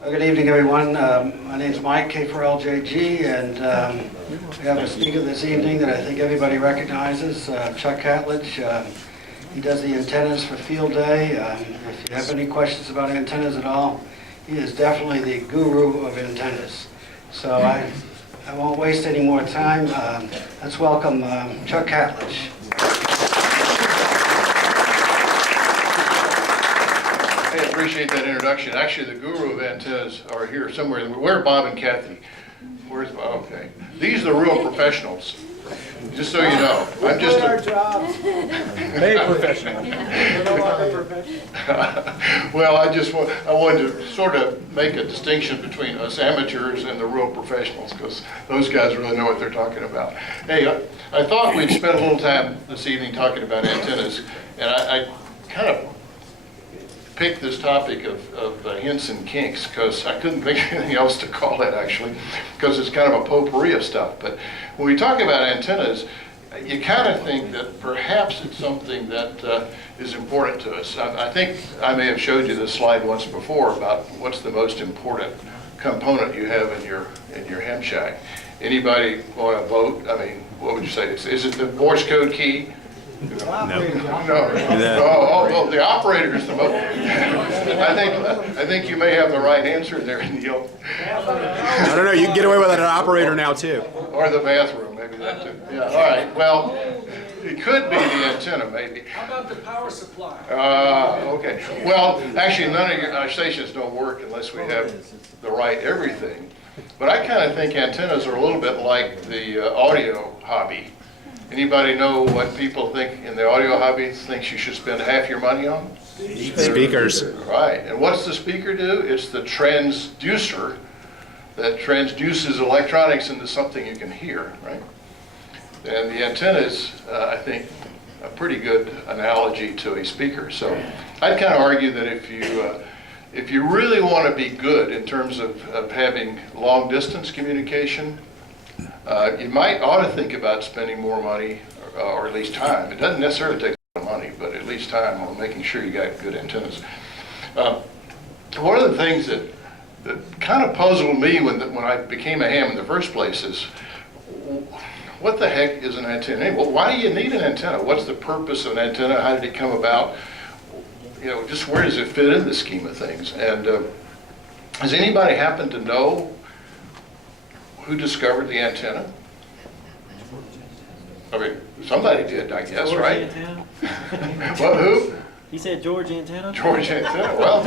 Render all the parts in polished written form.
Good evening, everyone. My name is Mike, K4LJG, and we have a speaker this evening that I think everybody recognizes, Chuck Catledge. He does the antennas for Field Day. If you have any questions about antennas at all, he is definitely the guru of antennas. So I won't waste any more time. Let's welcome Chuck Catledge. I appreciate that introduction. Actually, the guru of antennas are here somewhere. Where are Bob and Kathy? Where's Bob? Okay. These are the real professionals. Just so you know, I'm just our jobs. Very professional. Well, I wanted to sort of make a distinction between us amateurs and the real professionals, because those guys really know what they're talking about. Hey, I thought we'd spend a little time this evening talking about antennas, and I kind of picked this topic of hints and kinks because I couldn't think of anything else to call it, actually, because it's kind of a potpourri of stuff. But when we talk about antennas, you kind of think that perhaps it's something that is important to us. I think I may have showed you this slide once before about what's the most important component you have in your ham shack. Anybody want to vote? I mean, what would you say? Is it the Morse code key? No. The operator is the most. I think you may have the right answer there, Neil. I don't know. You can get away with an operator now too. Or the bathroom, maybe that too. Yeah. All right. Well, it could be the antenna, maybe. How about the power supply? Okay. Well, actually, none of our stations don't work unless we have the right everything. But I kind of think antennas are a little bit like the audio hobby. Anybody know what people think in the audio hobby thinks you should spend half your money on? Speakers. Right. And what's the speaker do? It's the transducer that transduces electronics into something you can hear, right? And the antenna is, I think, a pretty good analogy to a speaker. So I'd kind of argue that if you really want to be good in terms of having long distance communication, you might ought to think about spending more money, or at least time. It doesn't necessarily take a lot of money, but at least time on making sure you got good antennas. One of the things that kind of puzzled me when I became a ham in the first place is, what the heck is an antenna? Well, why do you need an antenna? What's the purpose of an antenna? How did it come about? You know, just where does it fit in the scheme of things? And does anybody happen to know who discovered the antenna? I mean, somebody did, I guess, George right? Antenna? Well, who? He said George Antenna? George Antenna. Well,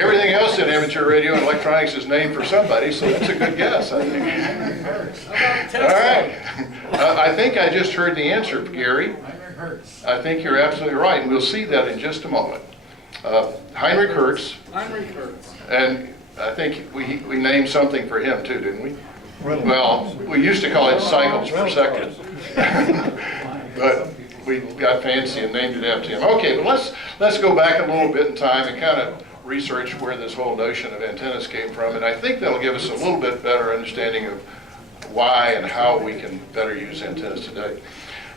everything else in amateur radio and electronics is named for somebody, so that's a good guess, I think. All right. I think I just heard the answer, Gary. I think you're absolutely right, and we'll see that in just a moment. Heinrich Hertz. Heinrich Hertz. And I think we named something for him too, didn't we? Well, we used to call it cycles per second, but we got fancy and named it after him. Okay, but let's go back a little bit in time and kind of research where this whole notion of antennas came from, and I think that'll give us a little bit better understanding of why and how we can better use antennas today.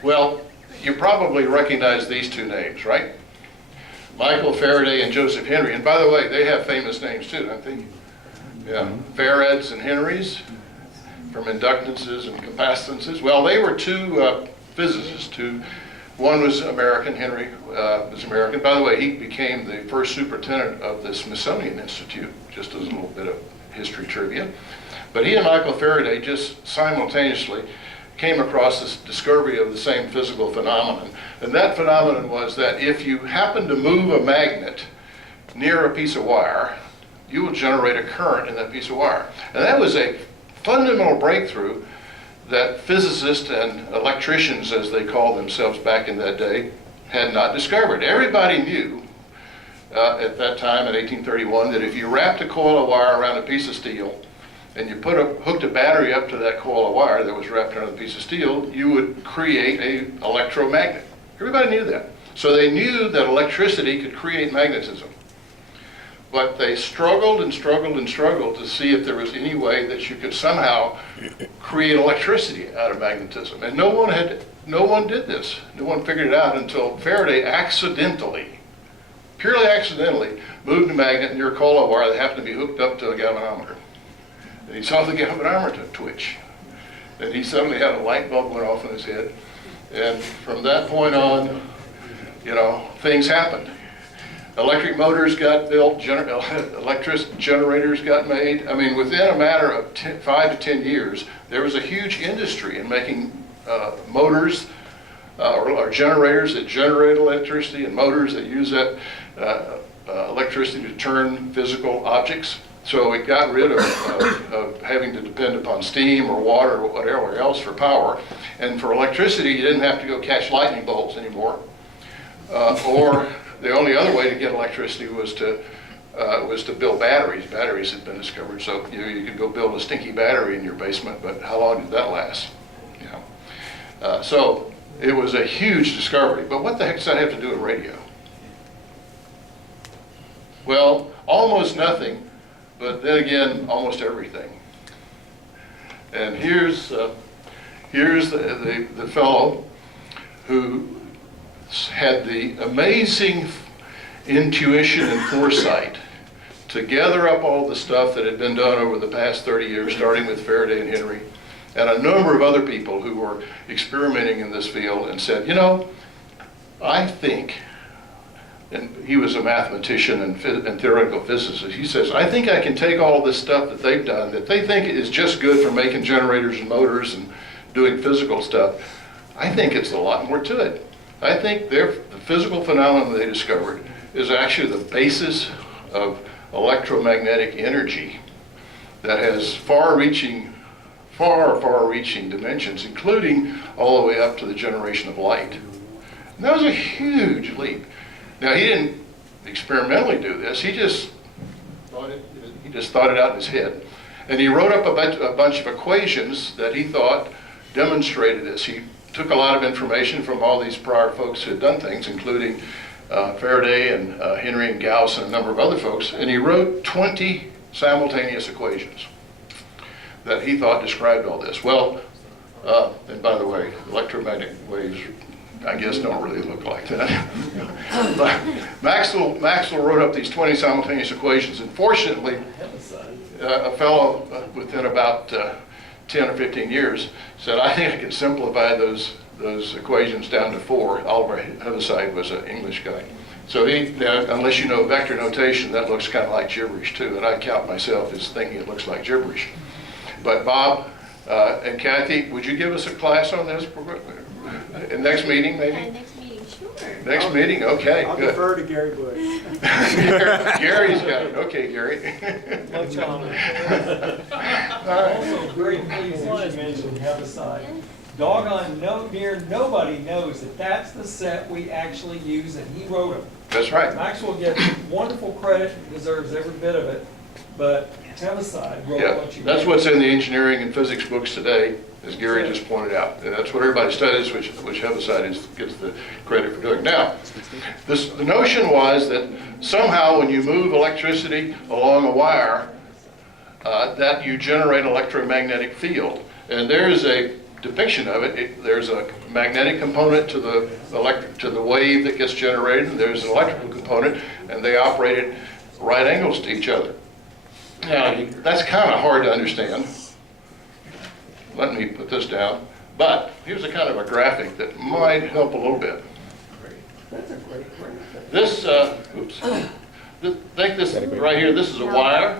Well, you probably recognize these two names, right? Michael Faraday and Joseph Henry, and by the way, they have famous names too, don't they? Yeah, Farads and Henrys, from inductances and capacitances. Well, they were two physicists. One was American, Henry was American. By the way, he became the first superintendent of the Smithsonian Institute, just as a little bit of history trivia. But he and Michael Faraday just simultaneously came across this discovery of the same physical phenomenon. And that phenomenon was that if you happen to move a magnet near a piece of wire, you will generate a current in that piece of wire. And that was a fundamental breakthrough that physicists and electricians, as they called themselves back in that day, had not discovered. Everybody knew at that time in 1831 that if you wrapped a coil of wire around a piece of steel and you hooked a battery up to that coil of wire that was wrapped around a piece of steel, you would create an electromagnet. Everybody knew that. So they knew that electricity could create magnetism. But they struggled and struggled and struggled to see if there was any way that you could somehow create electricity out of magnetism. And no one did this. No one figured it out until Faraday accidentally purely accidentally, moved a magnet near a coil wire that happened to be hooked up to a galvanometer. And he saw the galvanometer twitch. And he suddenly had a light bulb went off in his head. And from that point on, you know, things happened. Electric motors got built, electric generators got made. I mean, within a matter of 5 to 10 years, there was a huge industry in making motors or generators that generate electricity and motors that use that electricity to turn physical objects. So it got rid of having to depend upon steam or water or whatever else for power. And for electricity, you didn't have to go catch lightning bolts anymore. Or the only other way to get electricity was to build batteries. Batteries had been discovered, so you could go build a stinky battery in your basement, but how long did that last? You know? So it was a huge discovery. But what the heck does that have to do with radio? Well, almost nothing, but then again, almost everything. And here's the fellow who had the amazing intuition and foresight to gather up all the stuff that had been done over the past 30 years, starting with Faraday and Henry, and a number of other people who were experimenting in this field, and said, you know, I think, and he was a mathematician and theoretical physicist, he says, I think I can take all this stuff that they've done, that they think is just good for making generators and motors and doing physical stuff, I think it's a lot more to it. I think the physical phenomenon they discovered is actually the basis of electromagnetic energy that has far-reaching dimensions, including all the way up to the generation of light. And that was a huge leap. Now, he didn't experimentally do this. He just thought it out in his head. And he wrote up a bunch of equations that he thought demonstrated this. He took a lot of information from all these prior folks who had done things, including Faraday and Henry and Gauss and a number of other folks, and he wrote 20 simultaneous equations that he thought described all this. Well, and by the way, electromagnetic waves, I guess, don't really look like that. But Maxwell wrote up these 20 simultaneous equations, and fortunately, a fellow within about 10 or 15 years said, I think I can simplify those equations down to 4. Oliver Heaviside was an English guy. So unless you know vector notation, that looks kind of like gibberish too, and I count myself as thinking it looks like gibberish. But Bob and Kathy, would you give us a class on this? Next meeting, maybe? Next meeting, sure. Next meeting, okay, I'll good. defer to Gary Bush. Gary's got it. Okay, Gary. Much honor. Also, very pleased that you mentioned Heaviside. Doggone, nobody knows that that's the set we actually use, and he wrote them. That's right. Maxwell gets wonderful credit, deserves every bit of it, but Heaviside wrote Yeah, what you that's did. what's in the engineering and physics books today, as Gary just pointed out. And that's what everybody studies, which Heaviside gets the credit for doing. Now, the notion was that somehow when you move electricity along a wire, that you generate electromagnetic field. And there's a depiction of it. There's a magnetic component to the wave that gets generated, and there's an electrical component, and they operate at right angles to each other. Now, that's kind of hard to understand. Let me put this down. But here's a kind of a graphic that might help a little bit. That's a great graphic. This, think this right here, this is a wire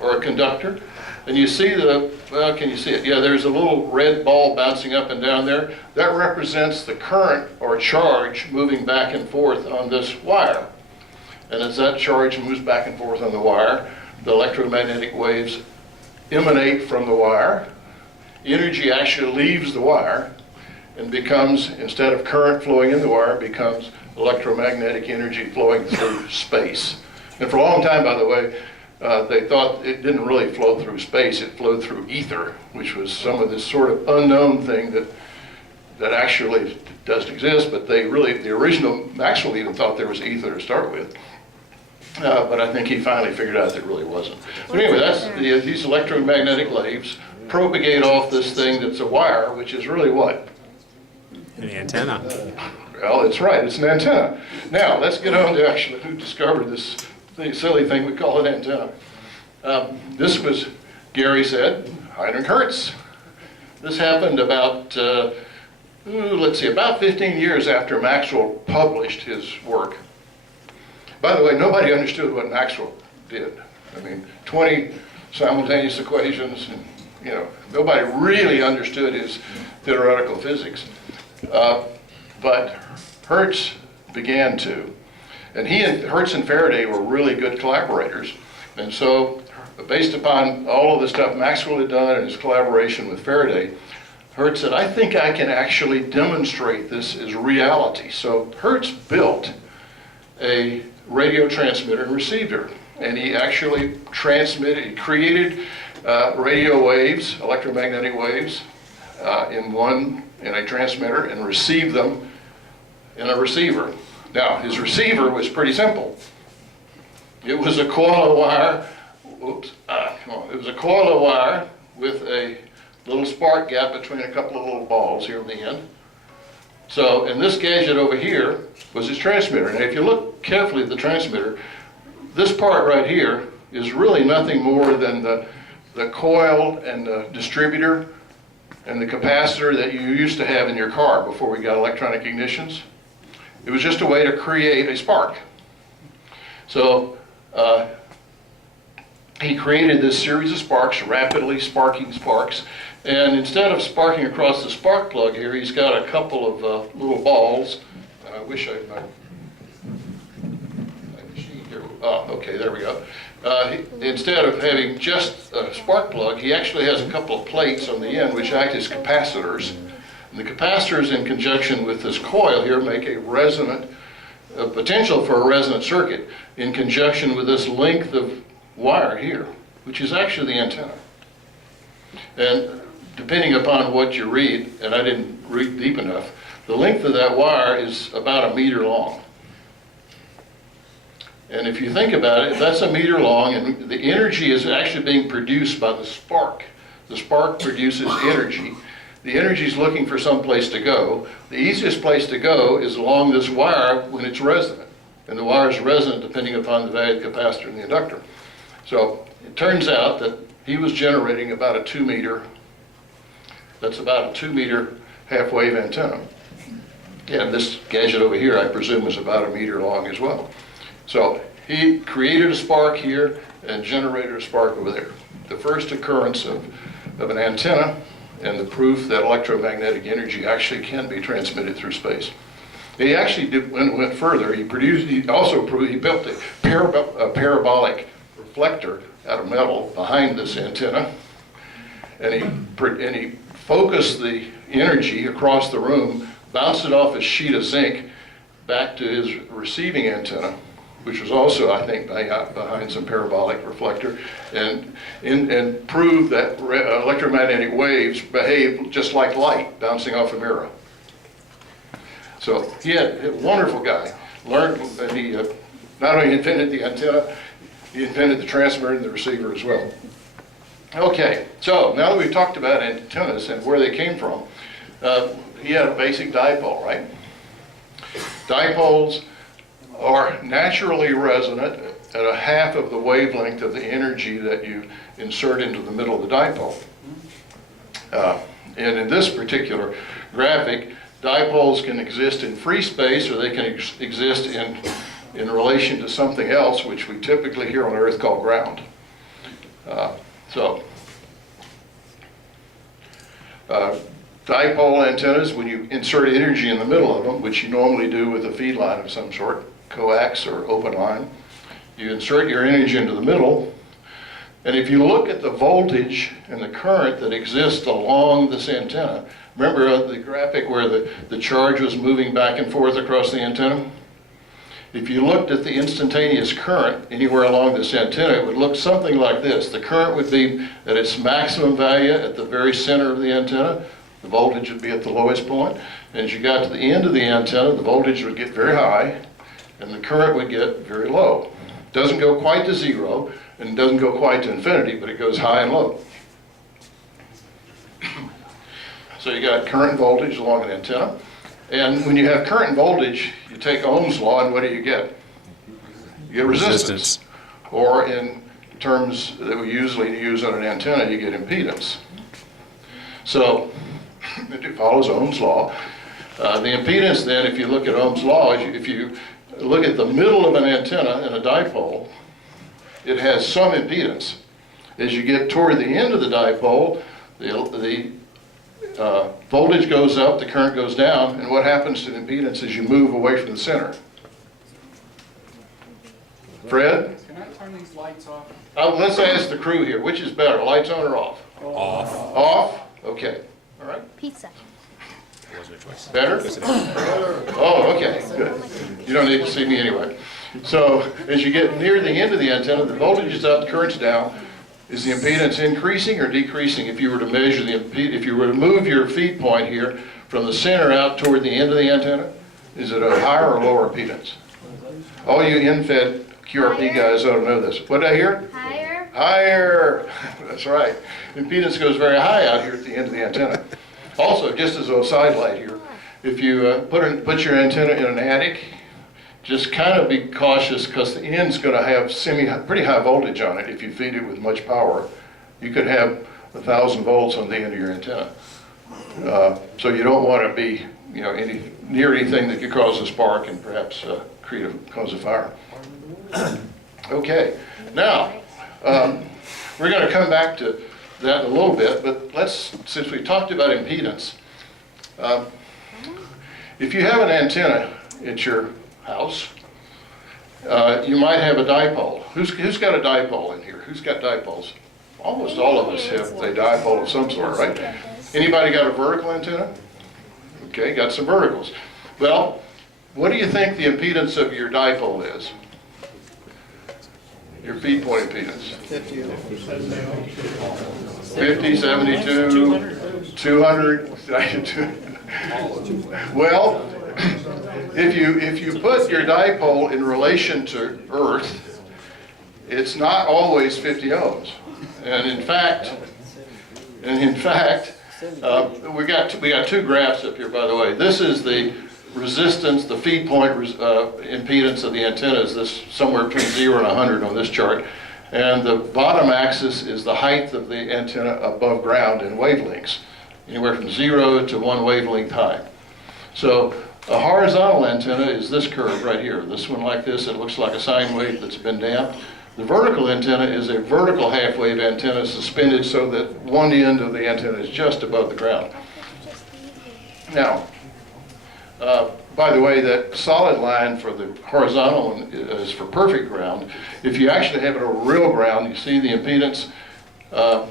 or a conductor. And you see well, can you see it? Yeah, there's a little red ball bouncing up and down there. That represents the current or charge moving back and forth on this wire. And as that charge moves back and forth on the wire, the electromagnetic waves emanate from the wire. Energy actually leaves the wire and becomes, instead of current flowing in the wire, becomes electromagnetic energy flowing through space. And for a long time, by the way, they thought it didn't really flow through space, it flowed through ether, which was some of this sort of unknown thing that actually doesn't exist, but the original Maxwell even thought there was ether to start with. But I think he finally figured out that it really wasn't. So anyway, that's these electromagnetic waves propagate off this thing that's a wire, which is really what? An antenna. Well, it's right, it's an antenna. Now, let's get on to actually who discovered this silly thing we call an antenna. This was, Gary said, Heinrich Hertz. This happened about, let's see, about 15 years after Maxwell published his work. By the way, nobody understood what Maxwell did. I mean, 20 simultaneous equations, and, you know, nobody really understood his theoretical physics. But Hertz began to. And Hertz and Faraday were really good collaborators. And so, based upon all of the stuff Maxwell had done and his collaboration with Faraday, Hertz said, I think I can actually demonstrate this as reality. So Hertz built a radio transmitter and receiver. And he actually created radio waves, electromagnetic waves, in a transmitter and received them in a receiver. Now, his receiver was pretty simple. It was a coil of wire, it was a coil of wire with a little spark gap between a couple of little balls here on the end. So, and this gadget over here was his transmitter. And if you look carefully at the transmitter, this part right here is really nothing more than the coil and the distributor and the capacitor that you used to have in your car before we got electronic ignitions. It was just a way to create a spark. So he created this series of sparks, rapidly sparking sparks. And instead of sparking across the spark plug here, he's got a couple of little balls. And I wish okay, there we go. Instead of having just a spark plug, he actually has a couple of plates on the end which act as capacitors. And the capacitors, in conjunction with this coil here, make a potential for a resonant circuit in conjunction with this length of wire here, which is actually the antenna. And depending upon what you read, and I didn't read deep enough, the length of that wire is about 1 meter long. And if you think about it, if that's 1 meter long, and the energy is actually being produced by the spark. The spark produces energy. The energy is looking for some place to go. The easiest place to go is along this wire when it's resonant. And the wire is resonant depending upon the value of the capacitor and the inductor. So it turns out that he was generating about a 2 meter, that's about a 2 meter half-wave antenna. And this gadget over here, I presume, is about 1 meter long as well. So he created a spark here and generated a spark over there. The first occurrence of an antenna and the proof that electromagnetic energy actually can be transmitted through space. He actually went further. He also proved he built a parabolic reflector out of metal behind this antenna, and he focused the energy across the room, bounced it off a sheet of zinc back to his receiving antenna, which was also, I think, behind some parabolic reflector, and proved that electromagnetic waves behave just like light bouncing off a mirror. So he had a wonderful guy. Learned, and he not only invented the antenna, he invented the transmitter and the receiver as well. Okay, so now that we've talked about antennas and where they came from, he had a basic dipole, right? Dipoles are naturally resonant at a half of the wavelength of the energy that you insert into the middle of the dipole. And in this particular graphic, dipoles can exist in free space, or they can exist in relation to something else, which we typically here on Earth call ground. Dipole antennas, when you insert energy in the middle of them, which you normally do with a feed line of some sort, coax or open line, you insert your energy into the middle, and if you look at the voltage and the current that exists along this antenna, remember the graphic where the charge was moving back and forth across the antenna? If you looked at the instantaneous current anywhere along this antenna, it would look something like this. The current would be at its maximum value at the very center of the antenna. The voltage would be at the lowest point. And as you got to the end of the antenna, the voltage would get very high, and the current would get very low. It doesn't go quite to zero, and it doesn't go quite to infinity, but it goes high and low. So you got current voltage along an antenna, And when you have current and voltage, you take Ohm's law, and what do? You get resistance. Or in terms that we usually use on an antenna, you get impedance. So it follows Ohm's law. The impedance then, if you look at Ohm's law, if you look at the middle of an antenna in a dipole, it has some impedance. As you get toward the end of the dipole, the voltage goes up, the current goes down, and what happens to the impedance is you move away from the center. Fred? Can I turn these lights off? Let's ask the crew here, which is better, lights on or off? Off. Off? Okay, all right. Pizza. Better? Oh, okay, good. You don't need to see me anyway. So as you get near the end of the antenna, the voltage is up, the current's down. Is the impedance increasing or decreasing if you were to measure the if you were to move your feed point here from the center out toward the end of the antenna? Is it a higher or lower impedance? All you in-fed QRP guys ought to know this. What did I hear? Higher. Higher. That's right. Impedance goes very high out here at the end of the antenna. Also, just as a side light here, if you put your antenna in an attic, just kind of be cautious because the end's going to have pretty high voltage on it if you feed it with much power. You could have 1,000 volts on the end of your antenna. So you don't want to be near anything that could cause a spark and perhaps cause a fire. Okay, now we're going to come back to that in a little bit, but since we talked about impedance, if you have an antenna at your house, you might have a dipole. Who's got a dipole in here? Who's got dipoles? Almost all of us have a dipole of some sort, right? Anybody got a vertical antenna? Okay, got some verticals. Well, what do you think the impedance of your dipole is? Your feed point impedance? 50, 72, 200. Well, if you put your dipole in relation to Earth, it's not always 50 ohms. And in fact, we got two graphs up here, by the way. This is the resistance, the feed point impedance of the antenna is this somewhere between 0 and 100 on this chart. And the bottom axis is the height of the antenna above ground in wavelengths, anywhere from 0 to 1 wavelength high. So a horizontal antenna is this curve right here. This one like this, it looks like a sine wave that's been damped. The vertical antenna is a vertical half-wave antenna suspended so that one end of the antenna is just above the ground. Now, by the way, that solid line for the horizontal one is for perfect ground. If you actually have it on real ground, you see the impedance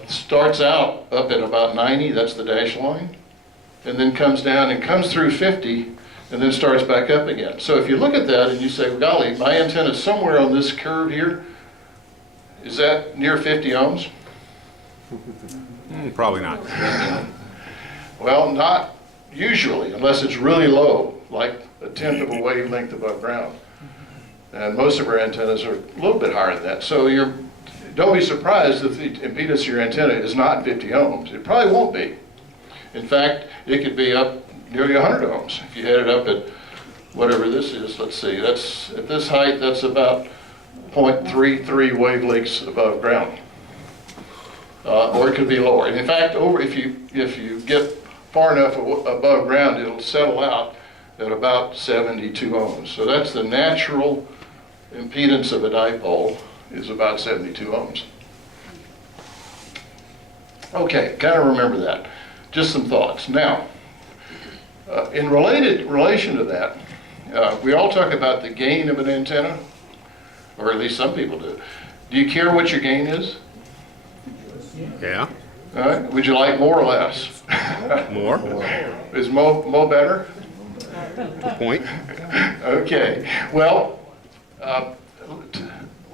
starts out up at about 90, that's the dash line, and then comes down and comes through 50, and then starts back up again. So if you look at that and you say, well, golly, my antenna is somewhere on this curve here, is that near 50 ohms? Probably not. Well, not usually, unless it's really low, like a tenth of a wavelength above ground. And most of our antennas are a little bit higher than that. So don't be surprised if the impedance of your antenna is not 50 ohms. It probably won't be. In fact, it could be up nearly 100 ohms. If you had it up at whatever this is, let's see, that's at this height, that's about 0.33 wavelengths above ground. Or it could be lower. And in fact, if you get far enough above ground, it'll settle out at about 72 ohms. So that's the natural impedance of a dipole, is about 72 ohms. Okay, kind of remember that. Just some thoughts. Now, in relation to that, we all talk about the gain of an antenna, or at least some people do. Do you care what your gain is? Yeah. All right. Would you like more or less? More. Is mo better? Point. Okay. Well,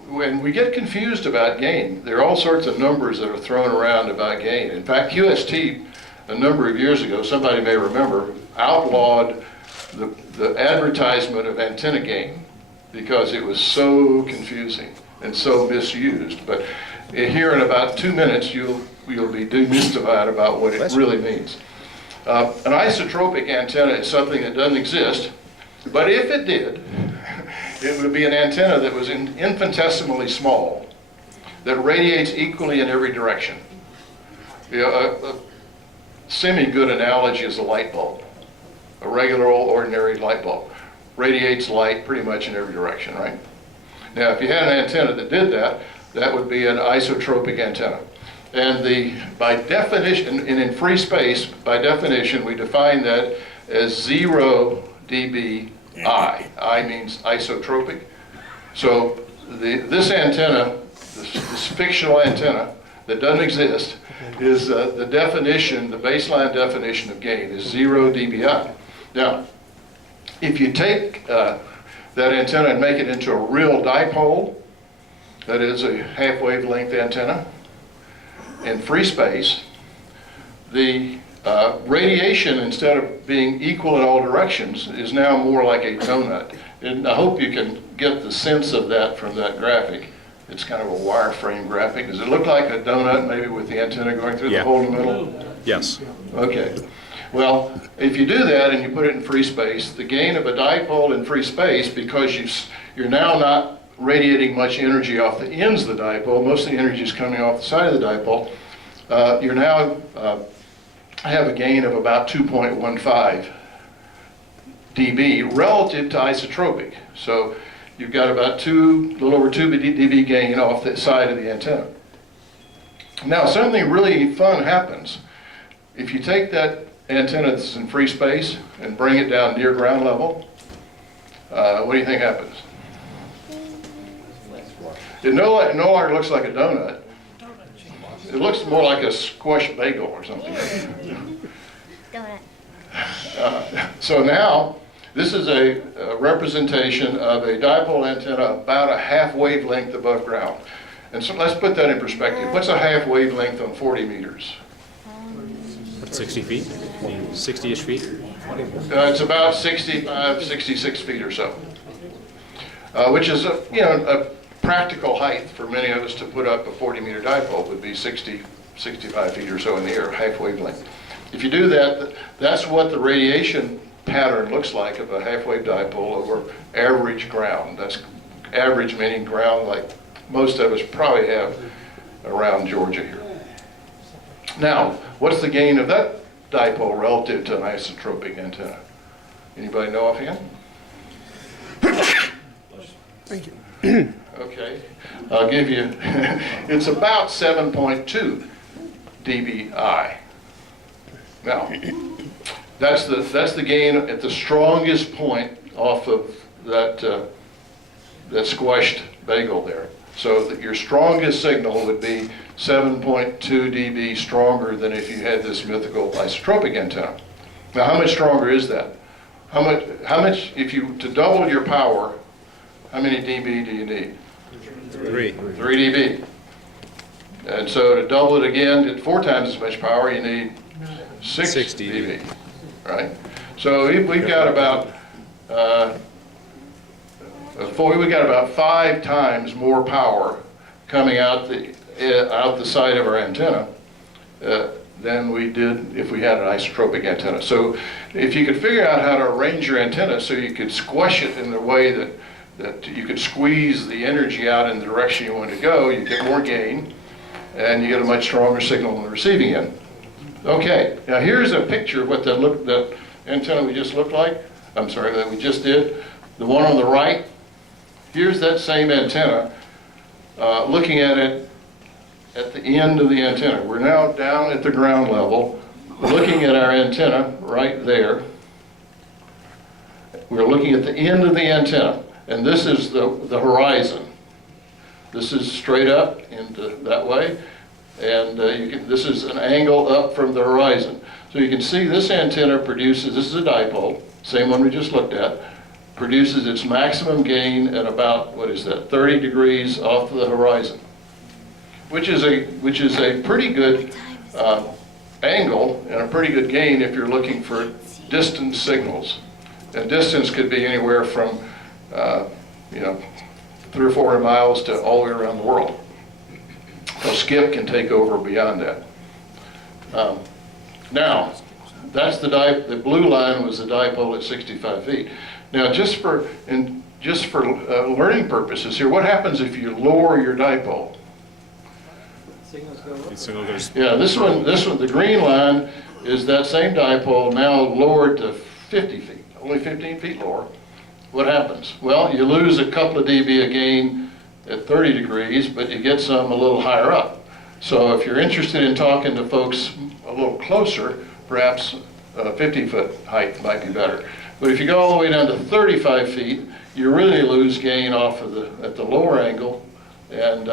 when we get confused about gain, there are all sorts of numbers that are thrown around about gain. In fact, QST, a number of years ago, somebody may remember, outlawed the advertisement of antenna gain because it was so confusing and so misused. But here in about 2 minutes, you'll be demystified about what it really means. An isotropic antenna is something that doesn't exist, but if it did, it would be an antenna that was infinitesimally small, that radiates equally in every direction. You know, a semi-good analogy is a light bulb. A regular old ordinary light bulb radiates light pretty much in every direction, right? Now, if you had an antenna that did that, that would be an isotropic antenna. And by definition, and in free space, by definition, we define that as 0 dBi. I means isotropic. So this antenna, this fictional antenna that doesn't exist, is the definition, the baseline definition of gain is 0 dBi. Now, if you take that antenna and make it into a real dipole, that is a half wavelength antenna, in free space, the radiation, instead of being equal in all directions, is now more like a donut. And I hope you can get the sense of that from that graphic. It's kind of a wireframe graphic. Does it look like a donut, maybe with the antenna going through the hole in the middle? Yes. Okay. Well, if you do that and you put it in free space, the gain of a dipole in free space, because you're now not radiating much energy off the ends of the dipole, most of the energy is coming off the side of the dipole, you're now have a gain of about 2.15 dB relative to isotropic. So you've got about a little over 2 dB gain off the side of the antenna. Now, something really fun happens. If you take that antenna that's in free space and bring it down near ground level, what do you think happens? It no longer looks like a donut. It looks more like a squished bagel or something. So now, this is a representation of a dipole antenna about a half wavelength above ground. And so let's put that in perspective. What's a half wavelength on 40 meters? 60 feet? 60-ish feet? It's about 65, 66 feet or so, which is a practical height for many of us to put up a 40-meter dipole would be 60, 65 feet or so in the air, half wavelength. If you do that, that's what the radiation pattern looks like of a half-wave dipole over average ground. That's average meaning ground like most of us probably have around Georgia here. Now, what's the gain of that dipole relative to an isotropic antenna? Anybody know offhand? Thank you. Okay, I'll give you, it's about 7.2 dBi. Now, that's the gain at the strongest point off of that squashed bagel there. So that your strongest signal would be 7.2 dB stronger than if you had this mythical isotropic antenna. Now, how much stronger is that? How much, to double your power, how many dB do you need? 3. 3 dB. And so to double it again to 4 times as much power, you need 6 dB, right? So we've got about 5 times more power coming out the side of our antenna than we did if we had an isotropic antenna. So if you could figure out how to arrange your antenna so you could squash it in the way that you could squeeze the energy out in the direction you want to go, you get more gain, and you get a much stronger signal on the receiving end. Okay, now here's a picture of what that antenna we just looked like. I'm sorry, that we just did. The one on the right, here's that same antenna, looking at it at the end of the antenna. We're now down at the ground level, looking at our antenna right there. We're looking at the end of the antenna, and this is the horizon. This is straight up into that way, and this is an angle up from the horizon. So you can see this antenna produces, this is a dipole, same one we just looked at, produces its maximum gain at about, 30 degrees off the horizon, which is a pretty good angle and a pretty good gain if you're looking for distance signals. And distance could be anywhere from 300 or 400 miles to all the way around the world. So skip can take over beyond that. Now, that's the blue line was the dipole at 65 feet. Now, just for learning purposes here, what happens if you lower your dipole? Signals go up. The signal goes. Yeah, this one, the green line is that same dipole now lowered to 50 feet, only 15 feet lower. What happens? Well, you lose a couple of dB of gain at 30 degrees, but you get some a little higher up. So if you're interested in talking to folks a little closer, perhaps 50-foot height might be better. But if you go all the way down to 35 feet, you really lose gain off of at the lower angle, and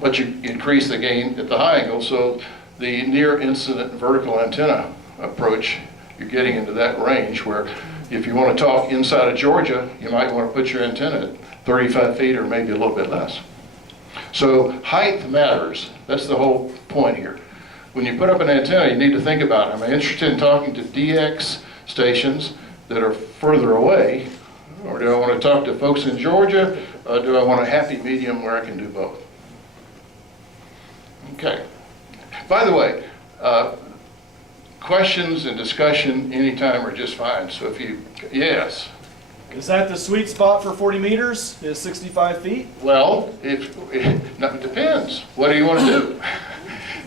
but you increase the gain at the high angle. So the near incident vertical antenna approach, you're getting into that range where if you want to talk inside of Georgia, you might want to put your antenna at 35 feet or maybe a little bit less. So height matters. That's the whole point here. When you put up an antenna, you need to think about, am I interested in talking to DX stations that are further away, or do I want to talk to folks in Georgia, or do I want a happy medium where I can do both? Okay. By the way, questions and discussion anytime are just fine. So if you, yes. Is that the sweet spot for 40 meters? Is 65 feet? Well, it depends. What do you want to do?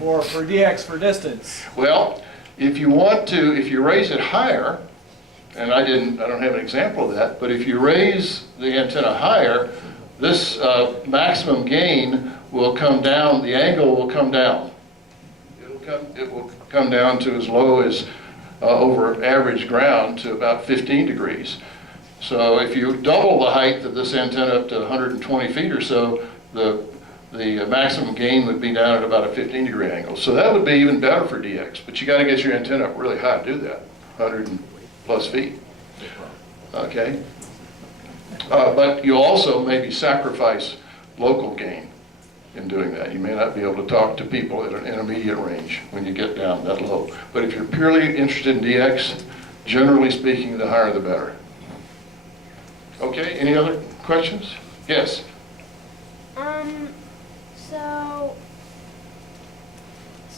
Or for DX for distance? Well, if you raise it higher, and I don't have an example of that, but if you raise the antenna higher, this maximum gain will come down, the angle will come down. It will come down to as low as over average ground to about 15 degrees. So if you double the height of this antenna up to 120 feet or so, the maximum gain would be down at about a 15-degree angle. So that would be even better for DX, but you got to get your antenna up really high to do that, 100+ feet. Okay? But you also maybe sacrifice local gain in doing that. You may not be able to talk to people at an intermediate range when you get down that low. But if you're purely interested in DX, generally speaking, the higher the better. Okay, any other questions? Yes?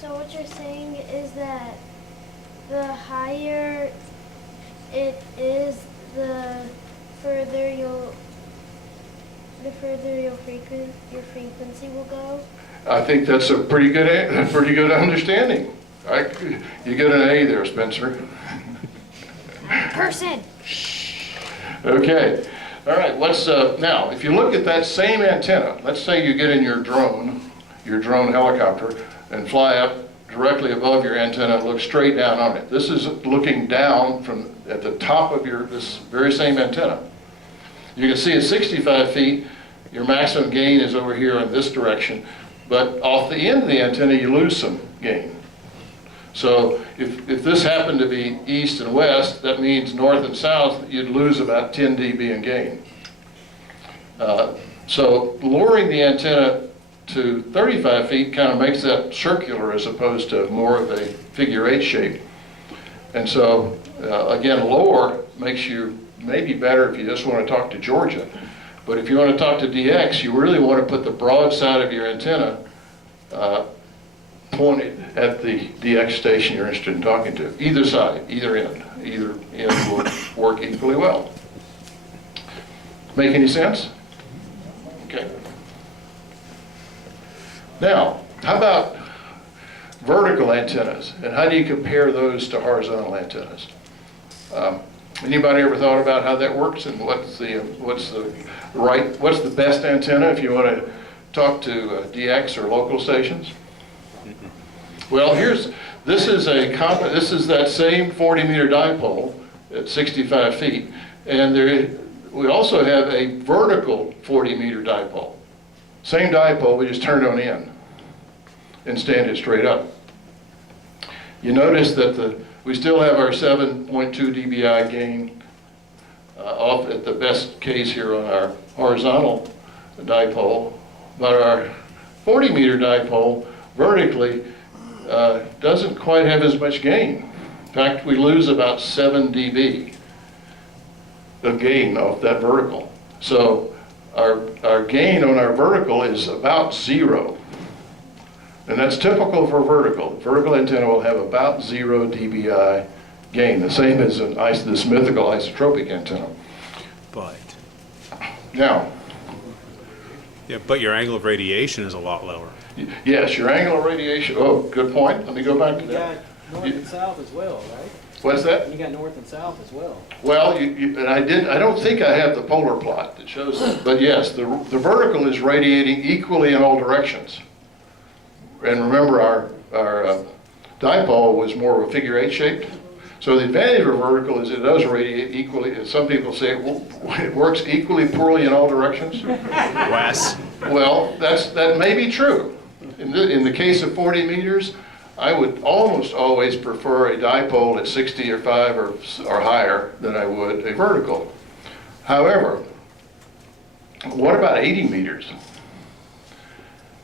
So what you're saying is that the higher it is, the further your frequency will go? I think that's a pretty good understanding. You get an A there, Spencer. Person! Okay. All right. Now, if you look at that same antenna, let's say you get in your drone helicopter, and fly up directly above your antenna and look straight down on it. This is looking down from at the top of this very same antenna. You can see at 65 feet, your maximum gain is over here in this direction, but off the end of the antenna, you lose some gain. So if this happened to be east and west, that means north and south, you'd lose about 10 dB in gain. So lowering the antenna to 35 feet kind of makes that circular as opposed to more of a figure 8 shape. And so, again, lower makes you maybe better if you just want to talk to Georgia. But if you want to talk to DX, you really want to put the broad side of your antenna pointed at the DX station you're interested in talking to. Either side, either end will work equally well. Make any sense? Okay. Now, how about vertical antennas, and how do you compare those to horizontal antennas? Anybody ever thought about how that works, and what's the best antenna if you want to talk to DX or local stations? Well, this is that same 40-meter dipole at 65 feet, and we also have a vertical 40-meter dipole. Same dipole, we just turn it on end and stand it straight up. You notice that we still have our 7.2 dBi gain off at the best case here on our horizontal dipole, but our 40-meter dipole vertically doesn't quite have as much gain. In fact, we lose about 7 dB of gain off that vertical. So our gain on our vertical is about 0. And that's typical for vertical. Vertical antenna will have about 0 dBi gain, the same as this mythical isotropic antenna. But, Now, yeah, but your angle of radiation is a lot lower. yes, your angle of radiation, oh, good point. Let me go back to You that. got north and south as well, right? What's that? And you got north and south as well. Well, and I don't think I have the polar plot that shows that, but yes, the vertical is radiating equally in all directions. And remember, our dipole was more of a figure 8 shaped. So the advantage of a vertical is it does radiate equally, and some people say it works equally poorly in all directions. Wes? Well, that may be true. In the case of 40 meters, I would almost always prefer a dipole at 60 or 5 or higher than I would a vertical. However, what about 80 meters?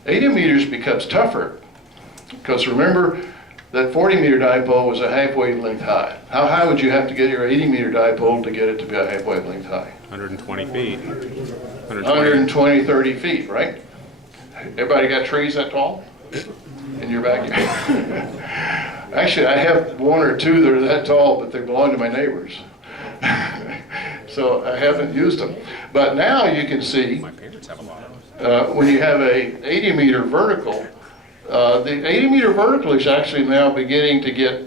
80 meters becomes tougher, because remember that 40 meter dipole was a half wavelength high. How high would you have to get your 80 meter dipole to get it to be a half wavelength high? 120 feet. 120, 30 feet, right? Everybody got trees that tall in your backyard? Actually, I have one or two that are that tall, but they belong to my neighbors. So I haven't used them. But now you can see, My parents have a lot of when you have a 80 meter vertical, the 80 meter vertical is actually now beginning to get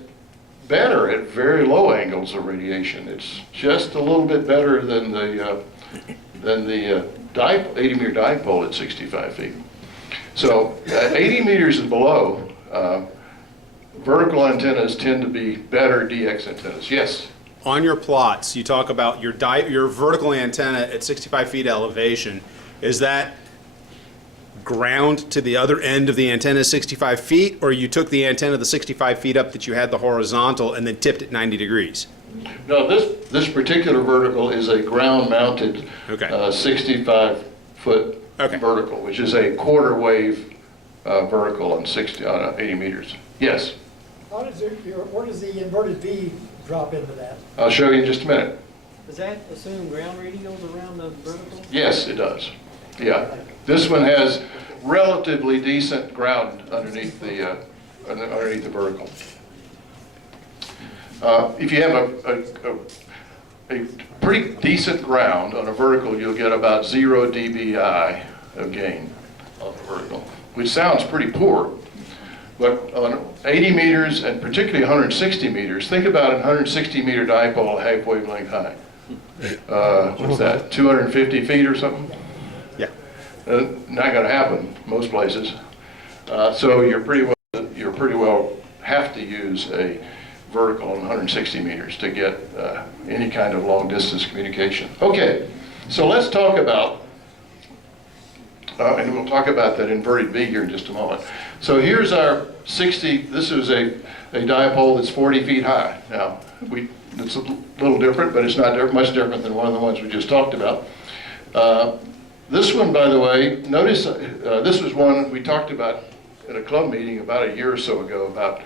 better at very low angles of radiation. It's just a little bit better than the 80 meter dipole at 65 feet. So 80 meters and below, vertical antennas tend to be better DX antennas. Yes? On your plots, you talk about your vertical antenna at 65 feet elevation. Is that ground to the other end of the antenna 65 feet, or you took the antenna the 65 feet up that you had the horizontal and then tipped it 90 degrees? No, this particular vertical is a ground-mounted Okay. 65-foot Okay. vertical, which is a quarter wave vertical on 80 meters. Yes, How does where does the inverted V drop into that? I'll show you in just a minute. Does that assume ground radials around the vertical? Yes, it does. Yeah, this one has relatively decent ground underneath the vertical. If you have a pretty decent ground on a vertical, you'll get about 0 dBi of gain on the vertical, which sounds pretty poor. But on 80 meters and particularly 160 meters, think about a 160 meter dipole half wavelength high. What's that, 250 feet or something? Yeah. Not going to happen most places. So you're pretty well have to use a vertical on 160 meters to get any kind of long distance communication. Okay, so let's talk about, and we'll talk about that inverted V here in just a moment. So here's our 60, this is a dipole that's 40 feet high. Now, it's a little different, but it's not much different than one of the ones we just talked about. This one, by the way, notice this was one we talked about at a club meeting about a year or so ago, about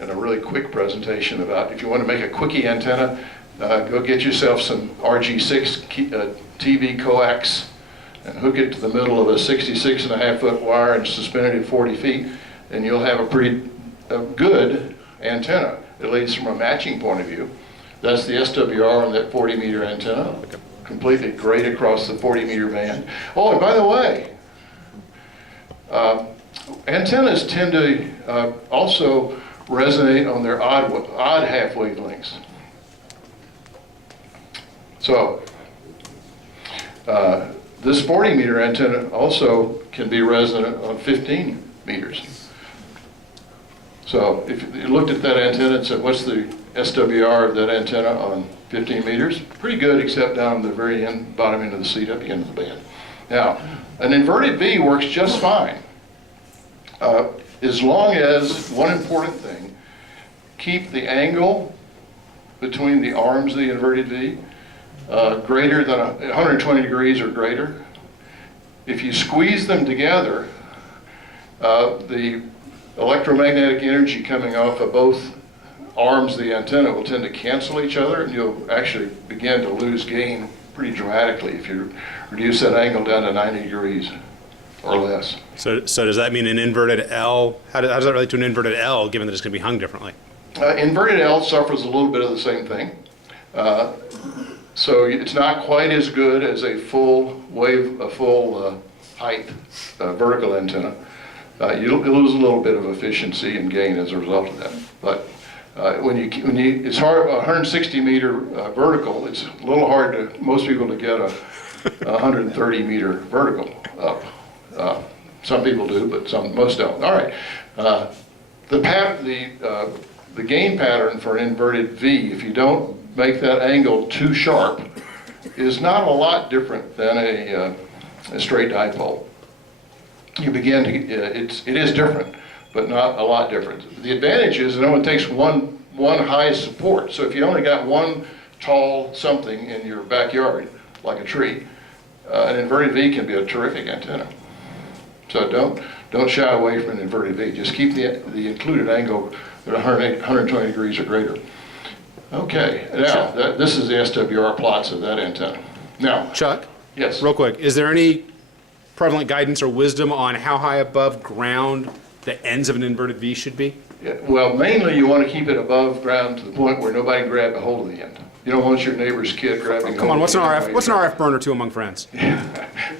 in a really quick presentation about if you want to make a Quickie antenna, go get yourself some RG6 TV coax and hook it to the middle of a 66.5-foot wire and suspend it at 40 feet, and you'll have a pretty good antenna, at least from a matching point of view. That's the SWR on that 40 meter antenna, completely great across the 40 meter band. Oh, and by the way, antennas tend to also resonate on their odd half wavelengths. So this 40 meter antenna also can be resonant on 15 meters. So if you looked at that antenna and said, what's the SWR of that antenna on 15 meters? Pretty good, except down the very end, bottom end of the CW end of the band. Now, an inverted V works just fine, as long as, one important thing, keep the angle between the arms of the inverted V greater than 120 degrees or greater. If you squeeze them together, the electromagnetic energy coming off of both arms of the antenna will tend to cancel each other, and you'll actually begin to lose gain pretty dramatically if you reduce that angle down to 90 degrees. or less. So does that mean an inverted L? How does that relate to an inverted L, given that it's going to be hung differently? Inverted L suffers a little bit of the same thing. So it's not quite as good as a full height vertical antenna. You lose a little bit of efficiency and gain as a result of that. But it's hard, 160 meter vertical, it's a little hard to, most people to get a 130 meter vertical up. Some people do, but most don't. All right. The gain pattern for an inverted V, if you don't make that angle too sharp, is not a lot different than a straight dipole. You begin to, it is different, but not a lot different. The advantage is it only takes one high support. So if you only got one tall something in your backyard, like a tree, an inverted V can be a terrific antenna. So don't shy away from an inverted V. Just keep the included angle at 120 degrees or greater. Okay, now this is the SWR plots of that antenna. Now, Chuck? yes. Real quick, is there any prevalent guidance or wisdom on how high above ground the ends of an inverted V should be? Yeah, well, mainly you want to keep it above ground to the point where nobody can grab a hold of the end. You don't want your neighbor's kid grabbing. Come on, what's an RF? What's an RF burner to among friends?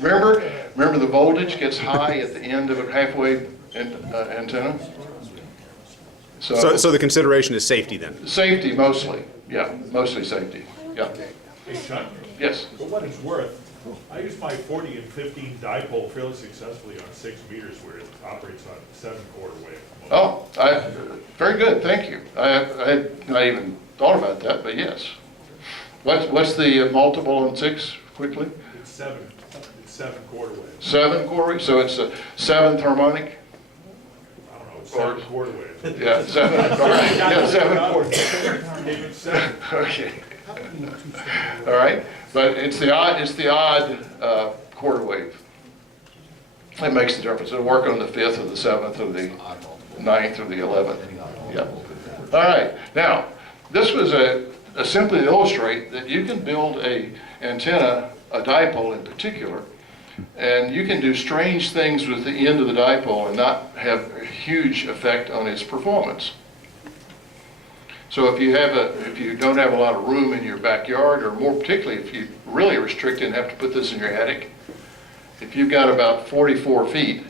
Remember the voltage gets high at the end of a halfway antenna? So the consideration is safety then? Safety mostly, yeah, mostly safety, yeah. Hey, Chuck, Yes, for what it's worth, I use my 40 and 15 dipole fairly successfully on 6 meters where it operates on 7/4 wave. oh, very good, thank you. I had not even thought about that, but yes. What's the multiple on 6, quickly? It's 7/4 wave. 7/4, so it's a 7th harmonic? I don't know, it's 7/4 wave. Yeah, 7, all right, yeah, 7/4. Even 7. Okay. All right, but it's the odd quarter wave. That makes the difference. It'll work on the 5th or the 7th or the 9th or the 11th. Yeah. All right. Now, this was simply to illustrate that you can build a antenna, a dipole in particular, and you can do strange things with the end of the dipole and not have a huge effect on its performance. So if you don't have a lot of room in your backyard, or more particularly if you really restrict it and have to put this in your attic, if you've got about 44 feet,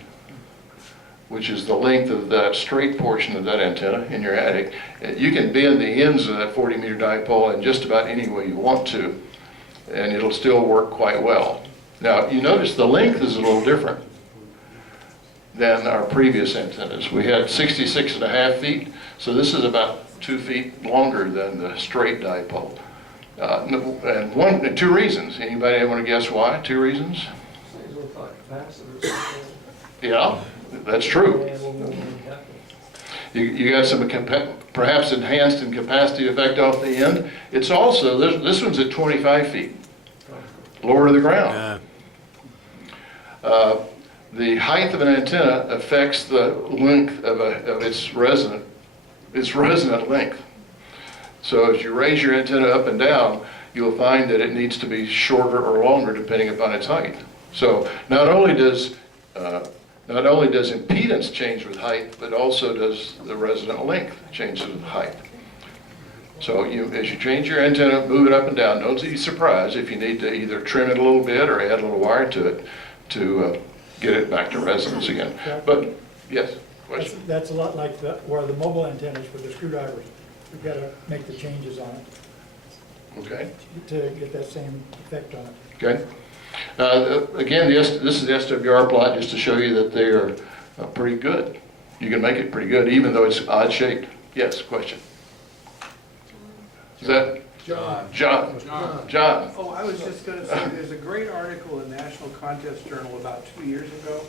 which is the length of that straight portion of that antenna in your attic, you can bend the ends of that 40-meter dipole in just about any way you want to, and it'll still work quite well. Now, you notice the length is a little different than our previous antennas. We had 66.5 feet, so this is about 2 feet longer than the straight dipole. And 2 reasons. Anybody want to guess why? 2 reasons? Yeah, that's true. You got some perhaps enhanced in capacity effect off the end. It's also, this one's at 25 feet, lower to the ground. The height of an antenna affects the length of its resonant length. So as you raise your antenna up and down, you'll find that it needs to be shorter or longer depending upon its height. So not only does impedance change with height, but also does the resonant length change with height. So as you change your antenna, move it up and down, don't be surprised if you need to either trim it a little bit or add a little wire to it to get it back to resonance again. But yes, question? That's a lot like where the mobile antennas for the screwdrivers. We've got to make the changes on it Okay. to get that same effect on it. Okay. Again, this is the SWR plot just to show you that they are pretty good. You can make it pretty good even though it's odd shaped. Yes, question? Is that? John. Oh, I was just going to say, there's a great article in National Contest Journal about 2 years ago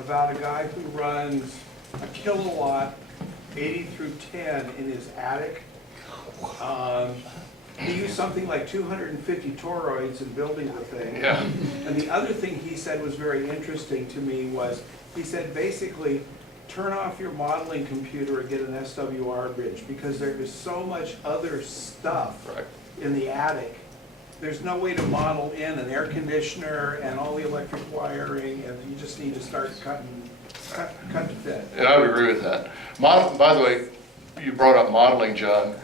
about a guy who runs a kilowatt 80 through 10 in his attic. He used something like 250 toroids in building the thing. Yeah. And the other thing he said was very interesting to me was, he said basically, turn off your modeling computer and get an SWR bridge because there is so much other stuff Right. in the attic there's no way to model in an air conditioner and all the electric wiring, and you just need to start cut to fit. And I would agree with that. By the way, you brought up modeling, John.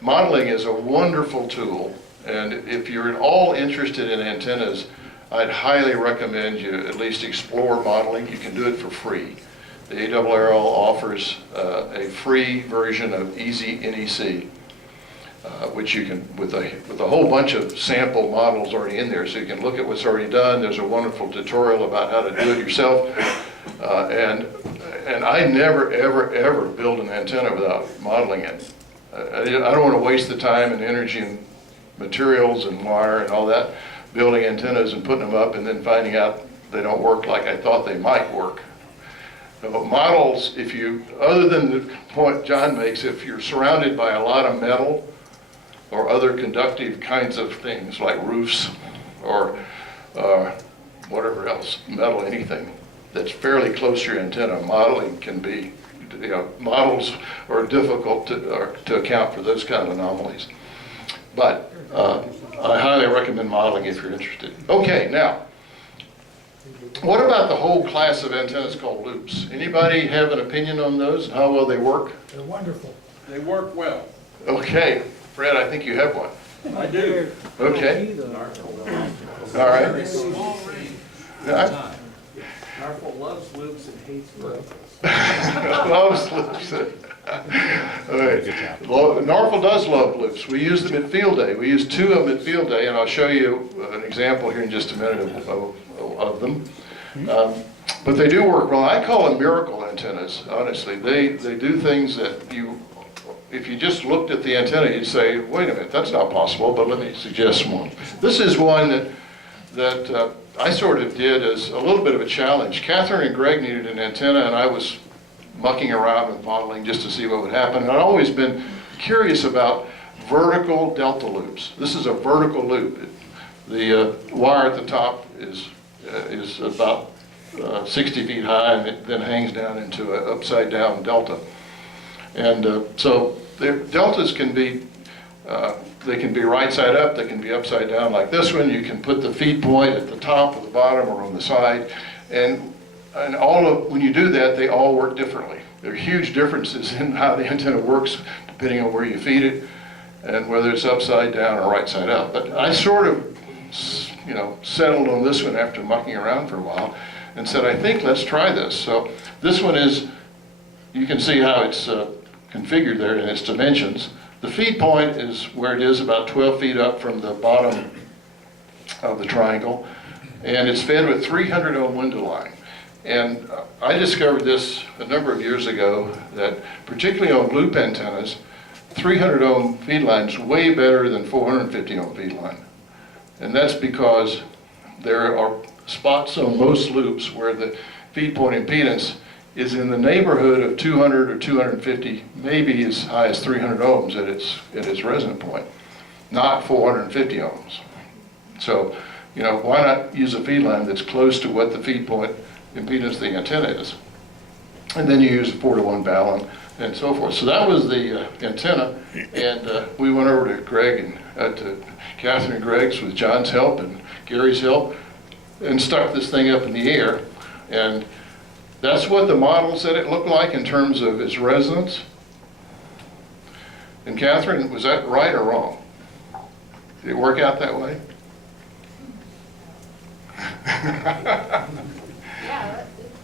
Modeling is a wonderful tool, and if you're at all interested in antennas, I'd highly recommend you at least explore modeling. You can do it for free. The ARRL offers a free version of Easy NEC, which you can, with a whole bunch of sample models already in there, so you can look at what's already done. There's a wonderful tutorial about how to do it yourself. And I never, ever, ever build an antenna without modeling it. I don't want to waste the time and energy and materials and wire and all that, building antennas and putting them up and then finding out they don't work like I thought they might work. But models, if you, other than the point John makes, if you're surrounded by a lot of metal or other conductive kinds of things like roofs or whatever else, metal, anything that's fairly close to your antenna, modeling can be, models are difficult to account for those kind of anomalies. But I highly recommend modeling if you're interested. Okay, now, what about the whole class of antennas called loops? Anybody have an opinion on those and how well they work? They're wonderful. They work well. Okay, Fred, I think you have one. I do. Okay. All right. Narfel loves loops and hates verticals. Loves loops. All right. Norfolk does love loops. We use them at field day. We use 2 of them at field day, and I'll show you an example here in just a minute of them. But they do work well. I call them miracle antennas, honestly. They do things that you, if you just looked at the antenna, you'd say, wait a minute, that's not possible, but let me suggest one. This is one that I sort of did as a little bit of a challenge. Catherine and Greg needed an antenna, and I was mucking around with modeling just to see what would happen. And I've always been curious about vertical delta loops. This is a vertical loop. The wire at the top is about 60 feet high, and it then hangs down into an upside down delta. And so the deltas can be, they can be right side up, they can be upside down like this one. You can put the feed point at the top or the bottom or on the side. And when you do that, they all work differently. There are huge differences in how the antenna works depending on where you feed it and whether it's upside down or right side up. But I sort of, settled on this one after mucking around for a while and said, I think let's try this. So this one is, you can see how it's configured there in its dimensions. The feed point is where it is, about 12 feet up from the bottom of the triangle, and it's fed with 300 ohm window line. And I discovered this a number of years ago, that particularly on loop antennas, 300 ohm feed line is way better than 450 ohm feed line. And that's because there are spots on most loops where the feed point impedance is in the neighborhood of 200 or 250, maybe as high as 300 ohms at its resonant point, not 450 ohms. So, why not use a feed line that's close to what the feed point impedance of the antenna is? And then you use a 4-to-1 balun and so forth. So that was the antenna, and we went over to Greg and to Catherine and Greg's with John's help and Gary's help, and stuck this thing up in the air. And that's what the model said it looked like in terms of its resonance. And Catherine, was that right or wrong? Did it work out that way?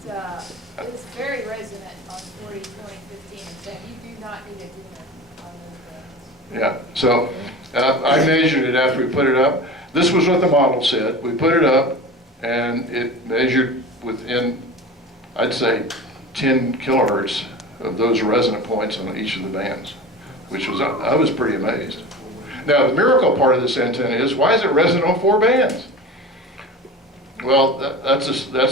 Yeah, it's very resonant on 40, 20, 15, so you do not need a dimmer on those bands. Yeah, so I measured it after we put it up. This was what the model said. We put it up, and it measured within, I'd say, 10 kilohertz of those resonant points on each of the bands, which was, I was pretty amazed. Now, the miracle part of this antenna is, why is it resonant on 4 bands? Well, that's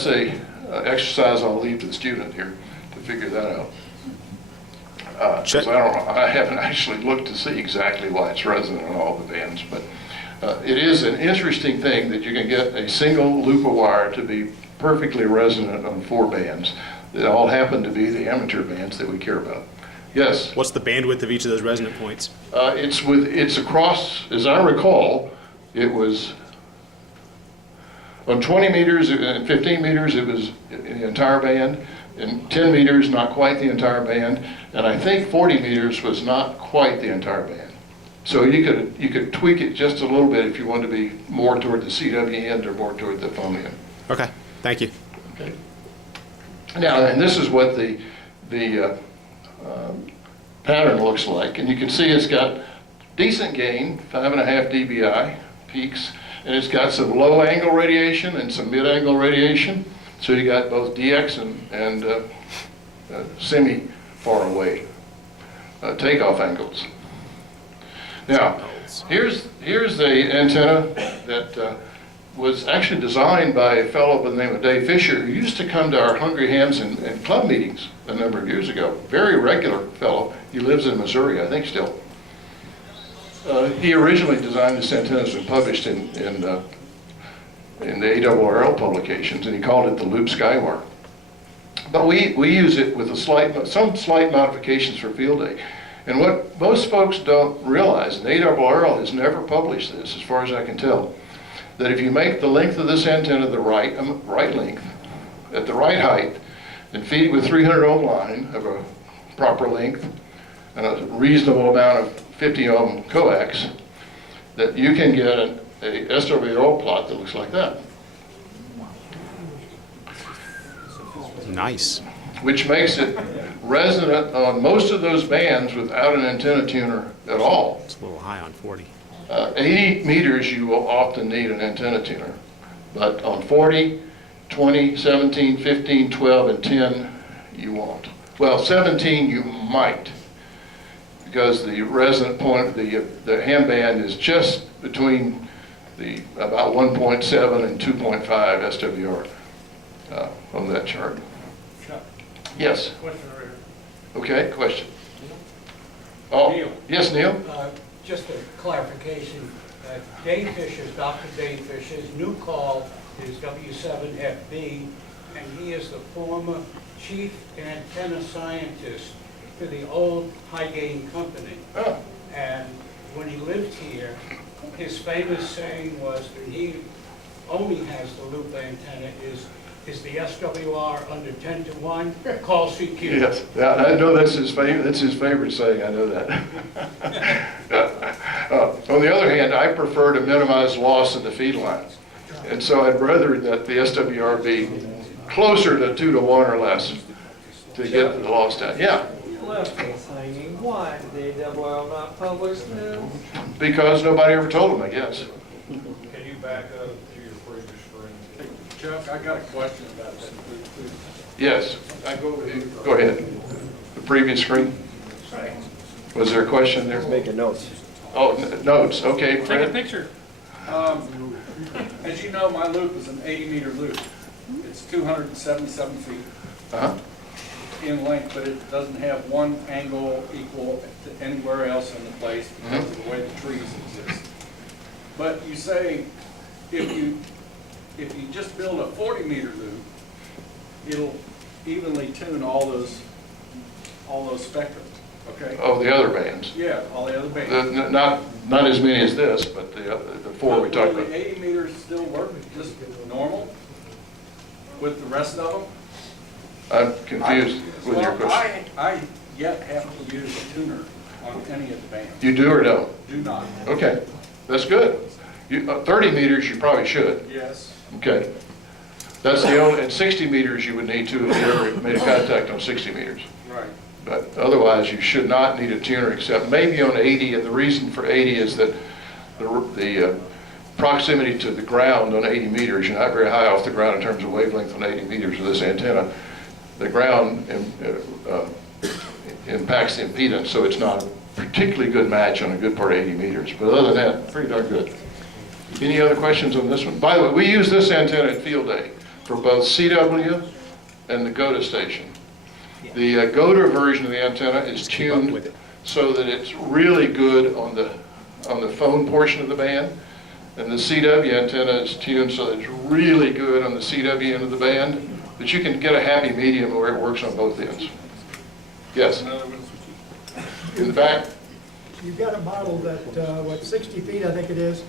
a exercise I'll leave to the student here to figure that out. 'Cause I haven't actually looked to see exactly why it's resonant on all the bands, but it is an interesting thing that you can get a single loop of wire to be perfectly resonant on 4 bands that all happen to be the amateur bands that we care about. Yes. What's the bandwidth of each of those resonant points? It's across, as I recall, it was on 20 meters and 15 meters, it was in the entire band. And 10 meters, not quite the entire band. And I think 40 meters was not quite the entire band. So you could tweak it just a little bit if you wanted to be more toward the CW end or more toward the phone end. Okay, thank you. Okay. Now, and this is what the pattern looks like. And you can see it's got decent gain, 5.5 dBi peaks. And it's got some low angle radiation and some mid angle radiation. So you got both DX and semi far away takeoff angles. Now, here's the antenna that was actually designed by a fellow by the name of Dave Fisher, who used to come to our Hungry Hams and club meetings a number of years ago. Very regular fellow. He lives in Missouri, I think still. He originally designed this antenna that's been published in the ARRL publications, and he called it the Loop Skywire. But we use it with some slight modifications for field day. And what most folks don't realize, and ARRL has never published this as far as I can tell, that if you make the length of this antenna the right length, at the right height, and feed it with 300 ohm line of a proper length, and a reasonable amount of 50 ohm coax, that you can get a SWR plot that looks like that. Nice. Which makes it resonant on most of those bands without an antenna tuner at all. It's a little high on 40. 80 meters you will often need an antenna tuner, but on 40, 20, 17, 15, 12, and 10 you won't. Well, 17 you might, because the resonant point, the ham band is just between about 1.7 and 2.5 SWR on that chart. Chuck, Yes. question right here. Okay, question. Oh, Neil. yes, Neil? Just a clarification, Dave Fisher's, Dr. Dave Fisher's new call is W7FB, and he is the former chief antenna scientist for the old high gain company. Oh. And when he lived here, his famous saying was that he only has the loop antenna is the SWR under 10 to 1, call CQ. Yes, yeah, I know that's his favorite saying, I know that. On the other hand, I prefer to minimize loss in the feed line. And so I'd rather that the SWR be closer to 2 to 1 or less to get the loss down. Yeah, You left us hanging. Why did the ARRL not publish this? because nobody ever told them, I guess. Can you back up to your previous screen? Chuck, I got a question about that. Yes, go ahead. The previous screen? Was there a question there? Making notes. Oh, notes, okay, Fred? picture. As you know, my loop is an 80-meter loop. It's 277 feet Uh-huh. in length, but it doesn't have one angle equal to anywhere else in the place because of the way the trees exist. But you say if you just build a 40-meter loop, it'll evenly tune all those spectrums. Okay. Oh, the other bands. Yeah, all the other bands. Not as many as this, but the four we talked Will about. the 80 meters still work just normal with the rest of them? I'm confused with your question. I yet have to use a tuner on any of the bands. You do or don't? Do not. Okay, that's good. 30 meters you probably should. Yes. Okay. That's the only, at 60 meters you would need to if you ever made a contact on 60 meters. Right. But otherwise, you should not need a tuner except maybe on 80, and the reason for 80 is that the proximity to the ground on 80 meters, you're not very high off the ground in terms of wavelength on 80 meters of this antenna. The ground impacts the impedance, so it's not a particularly good match on a good part of 80 meters. But other than that, pretty darn good. Any other questions on this one? By the way, we use this antenna at field day for both CW and the GOTA station. The GOTA version of the antenna is tuned so that it's really good on the phone portion of the band, and the CW antenna is tuned so that it's really good on the CW end of the band, but you can get a happy medium where it works on both ends. Yes? In other words, in the back. You've got a model that, 60 feet, I think it is.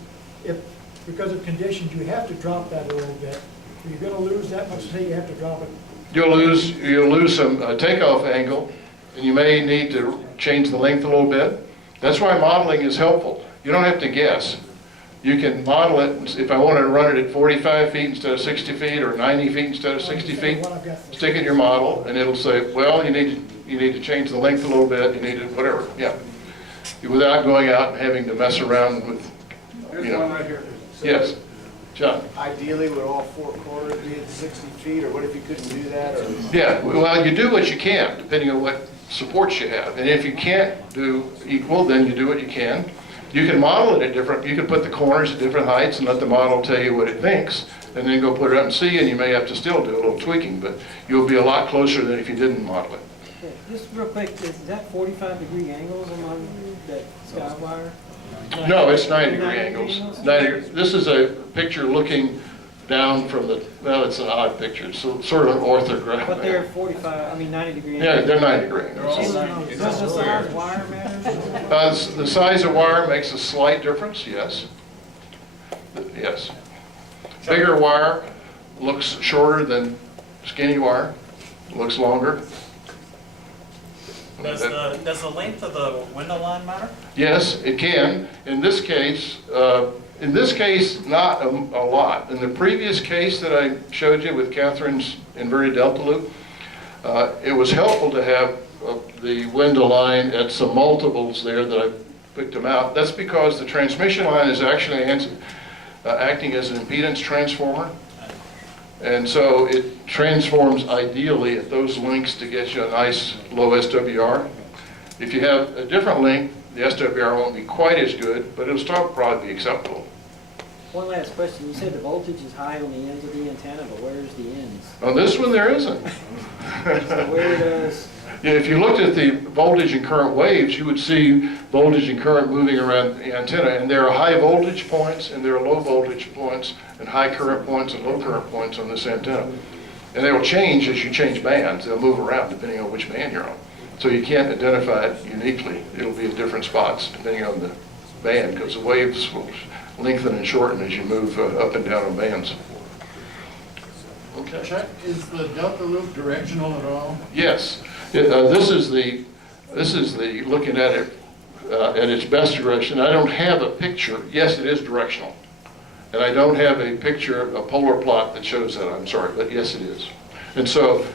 If, because of conditions, you have to drop that a little bit. If you're gonna lose that much, say you have to drop it. You'll lose some takeoff angle, and you may need to change the length a little bit. That's why modeling is helpful. You don't have to guess. You can model it, if I want to run it at 45 feet instead of 60 feet, or 90 feet instead of 60 feet, stick it in your model, and it'll say, well, you need to change the length a little bit, you need to, whatever, yeah. Without going out and having to mess around with, Here's you know. one right here. Yes, John? Ideally, would all 4 corners be at 60 feet, or what if you couldn't do that, or? Yeah, well, you do what you can, depending on what supports you have. And if you can't do equal, then you do what you can. You can model it at different, you can put the corners at different heights and let the model tell you what it thinks, and then go put it up and see, and you may have to still do a little tweaking, but you'll be a lot closer than if you didn't model it. Okay, just real quick, is that 45-degree angles on that sky wire? No, it's 90-degree angles. 90. This is a picture looking down from the, well, it's an odd picture. It's sort of an orthograph. But they're 90-degree Yeah, angles? they're 90-degree angles. Does the size of wire matter? The size of wire makes a slight difference, yes. Yes. Bigger wire looks shorter than skinny wire, looks longer. Does the length of the window line matter? Yes, it can. In this case, not a lot. In the previous case that I showed you with Catherine's inverted delta loop, it was helpful to have the window line at some multiples there that I picked them out. That's because the transmission line is actually acting as an impedance transformer. And so it transforms ideally at those lengths to get you a nice low SWR. If you have a different length, the SWR won't be quite as good, but it'll still probably be acceptable. One last question. You said the voltage is high on the ends of the antenna, but where's the ends? On this one, there isn't. So where does... Yeah, if you looked at the voltage and current waves, you would see voltage and current moving around the antenna, and there are high voltage points and there are low voltage points and high current points and low current points on this antenna. And they will change as you change bands. They'll move around depending on which band you're on. So you can't identify it uniquely. It'll be at different spots depending on the band, because the waves will lengthen and shorten as you move up and down on bands. Okay. Chuck, is the delta loop directional at all? Yes. This is the looking at it at its best direction. I don't have a picture. Yes, it is directional. And I don't have a picture, a polar plot that shows that, I'm sorry, but yes, it is. And so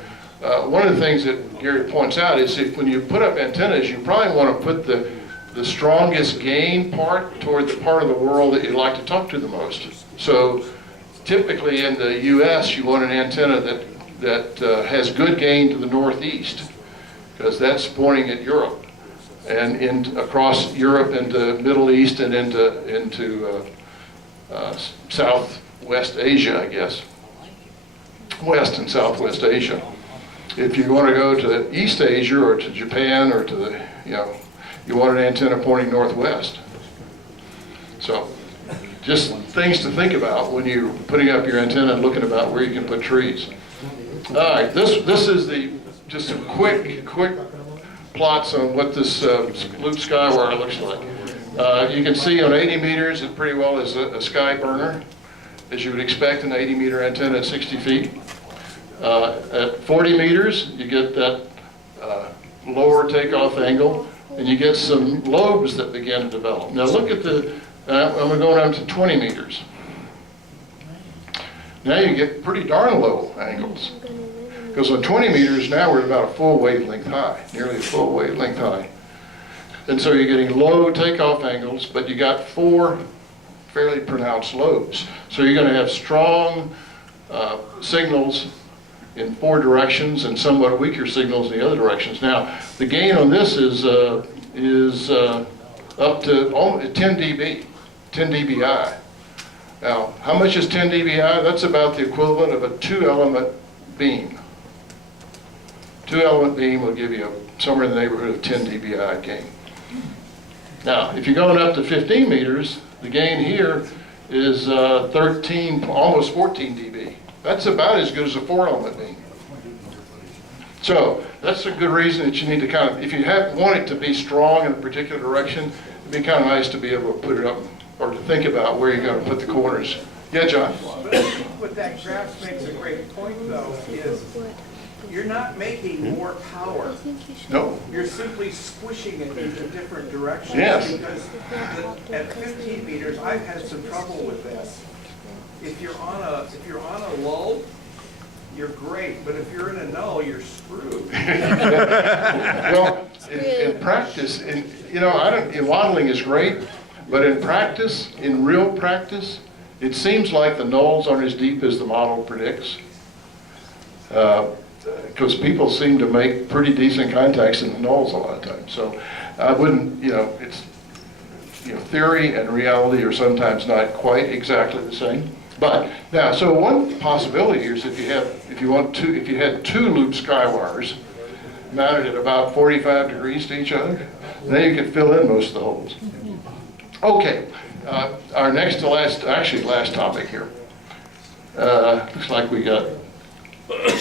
one of the things that Gary points out is when you put up antennas, you probably want to put the strongest gain part toward the part of the world that you'd like to talk to the most. So typically in the US, you want an antenna that has good gain to the northeast, because that's pointing at Europe, and across Europe into Middle East and into Southwest Asia, I guess. West and Southwest Asia. If you want to go to East Asia or to Japan or to the, you want an antenna pointing northwest. So just things to think about when you're putting up your antenna and looking about where you can put trees. All right, this is just some quick plots on what this loop skywire looks like. You can see on 80 meters, it pretty well is a sky burner, as you would expect an 80-meter antenna at 60 feet. At 40 meters, you get that lower takeoff angle, and you get some lobes that begin to develop. Now look at I'm going to go down to 20 meters. Now you get pretty darn low angles. Because on 20 meters, now we're about a full wavelength high, nearly a full wavelength high. And so you're getting low takeoff angles, but you got 4 fairly pronounced lobes. So you're going to have strong signals in 4 directions and somewhat weaker signals in the other directions. Now, the gain on this is up to 10 dB, 10 dBi. Now, how much is 10 dBi? That's about the equivalent of a 2-element beam. 2-element beam will give you somewhere in the neighborhood of 10 dBi gain. Now, if you're going up to 15 meters, the gain here is 13, almost 14 dB. That's about as good as a 4-element beam. So that's a good reason that you need to kind of, if you want it to be strong in a particular direction, it'd be kind of nice to be able to put it up or to think about where you're going to put the corners. Yeah, John? But I think what that graph makes a great point, though, is you're not making more power. No. You're simply squishing it into different directions. Yes. Because at 15 meters, I've had some trouble with this. If you're on a lull, you're great, but if you're in a null, you're screwed. Well, in practice, modeling is great, but in practice, in real practice, it seems like the nulls aren't as deep as the model predicts. Because people seem to make pretty decent contacts in the nulls a lot of times. So I wouldn't, it's, theory and reality are sometimes not quite exactly the same. But now, so one possibility here is if you had two loop sky wires mounted at about 45 degrees to each other, then you could fill in most of the holes. Okay, our next to last topic here. Looks like we got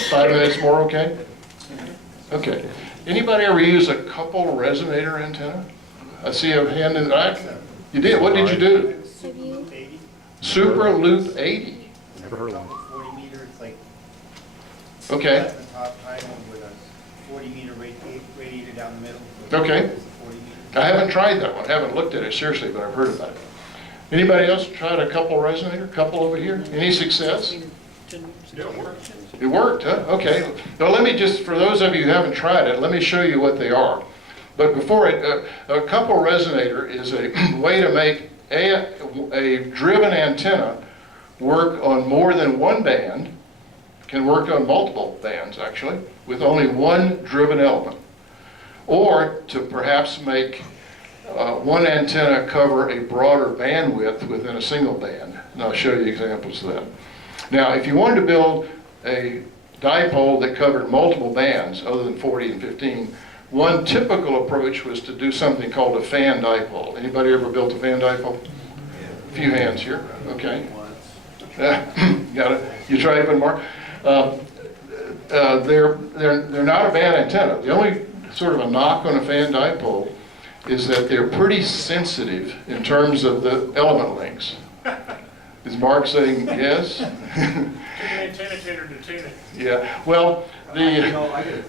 5 minutes more, okay? Okay. Anybody ever use a couple resonator antenna? I see a hand in the back. You did? What did you do? Have you? Super Loop 80. Never heard of one. 40 meters, like Okay. at the top island with a 40 meter radiator down the middle. Okay. It's a 40 meter. I haven't tried that one. I haven't looked at it seriously, but I've heard about it. Anybody else tried a couple resonator? Couple over here? Any success? Yeah, it works. It worked, huh? Okay. Now let me just, for those of you who haven't tried it, let me show you what they are. But before a couple resonator is a way to make a driven antenna work on more than one band, can work on multiple bands actually, with only one driven element. Or to perhaps make one antenna cover a broader bandwidth within a single band. And I'll show you examples of that. Now, if you wanted to build a dipole that covered multiple bands other than 40 and 15, one typical approach was to do something called a fan dipole. Anybody ever built a fan dipole? A few hands here, okay. Got it. You tried it, Mark? They're not a bad antenna. The only sort of a knock on a fan dipole is that they're pretty sensitive in terms of the element lengths. Is Mark saying yes? Yeah, well, I got to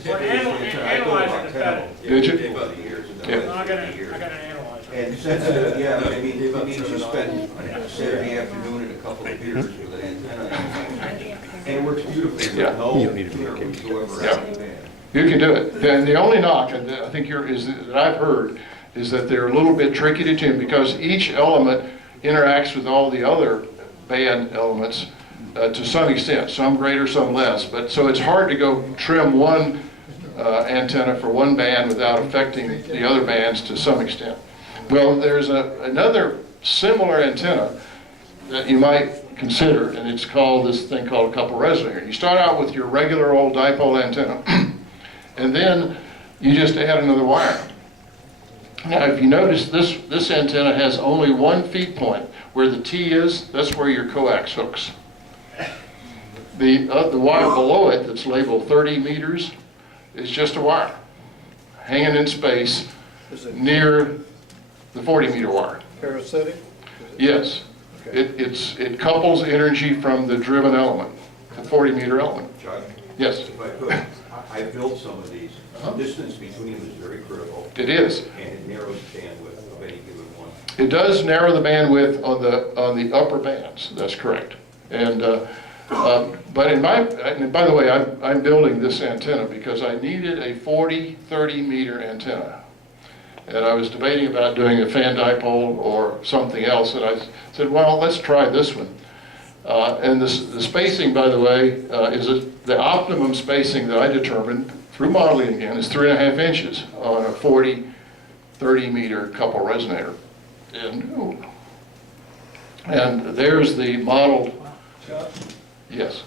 tell you, Analyze it better. Did you? I gotta analyze it. And since, yeah, I mean, it means you spend Saturday afternoon and a couple of beers with an antenna. And it works beautifully. Yeah. No You don't need to be tuner okay. whatsoever. Yeah. You can do it. And the only knock, and I think that I've heard, is that they're a little bit tricky to tune because each element interacts with all the other band elements to some extent, some greater, some less. But so it's hard to go trim one antenna for one band without affecting the other bands to some extent. Well, there's another similar antenna that you might consider, and it's called this thing called a couple resonator. You start out with your regular old dipole antenna, and then you just add another wire. Now, if you notice, this antenna has only one feed point. Where the T is, that's where your coax hooks. The wire below it that's labeled 30 meters is just a wire hanging in space near the 40 meter wire. Parasitic? Yes. It couples energy from the driven element, the 40 meter element. Chuck? Yes. If I could, I built some of these. The distance between them is very critical. It is. And it narrows the bandwidth of any given one. It does narrow the bandwidth on the upper bands. That's correct. And but and by the way, I'm building this antenna because I needed a 40-30 meter antenna, and I was debating about doing a fan dipole or something else, and I said, well, let's try this one. And the spacing, by the way, is the optimum spacing that I determined through modeling again is 3.5 inches on a 40-30 meter couple resonator. And there's the model. Yes.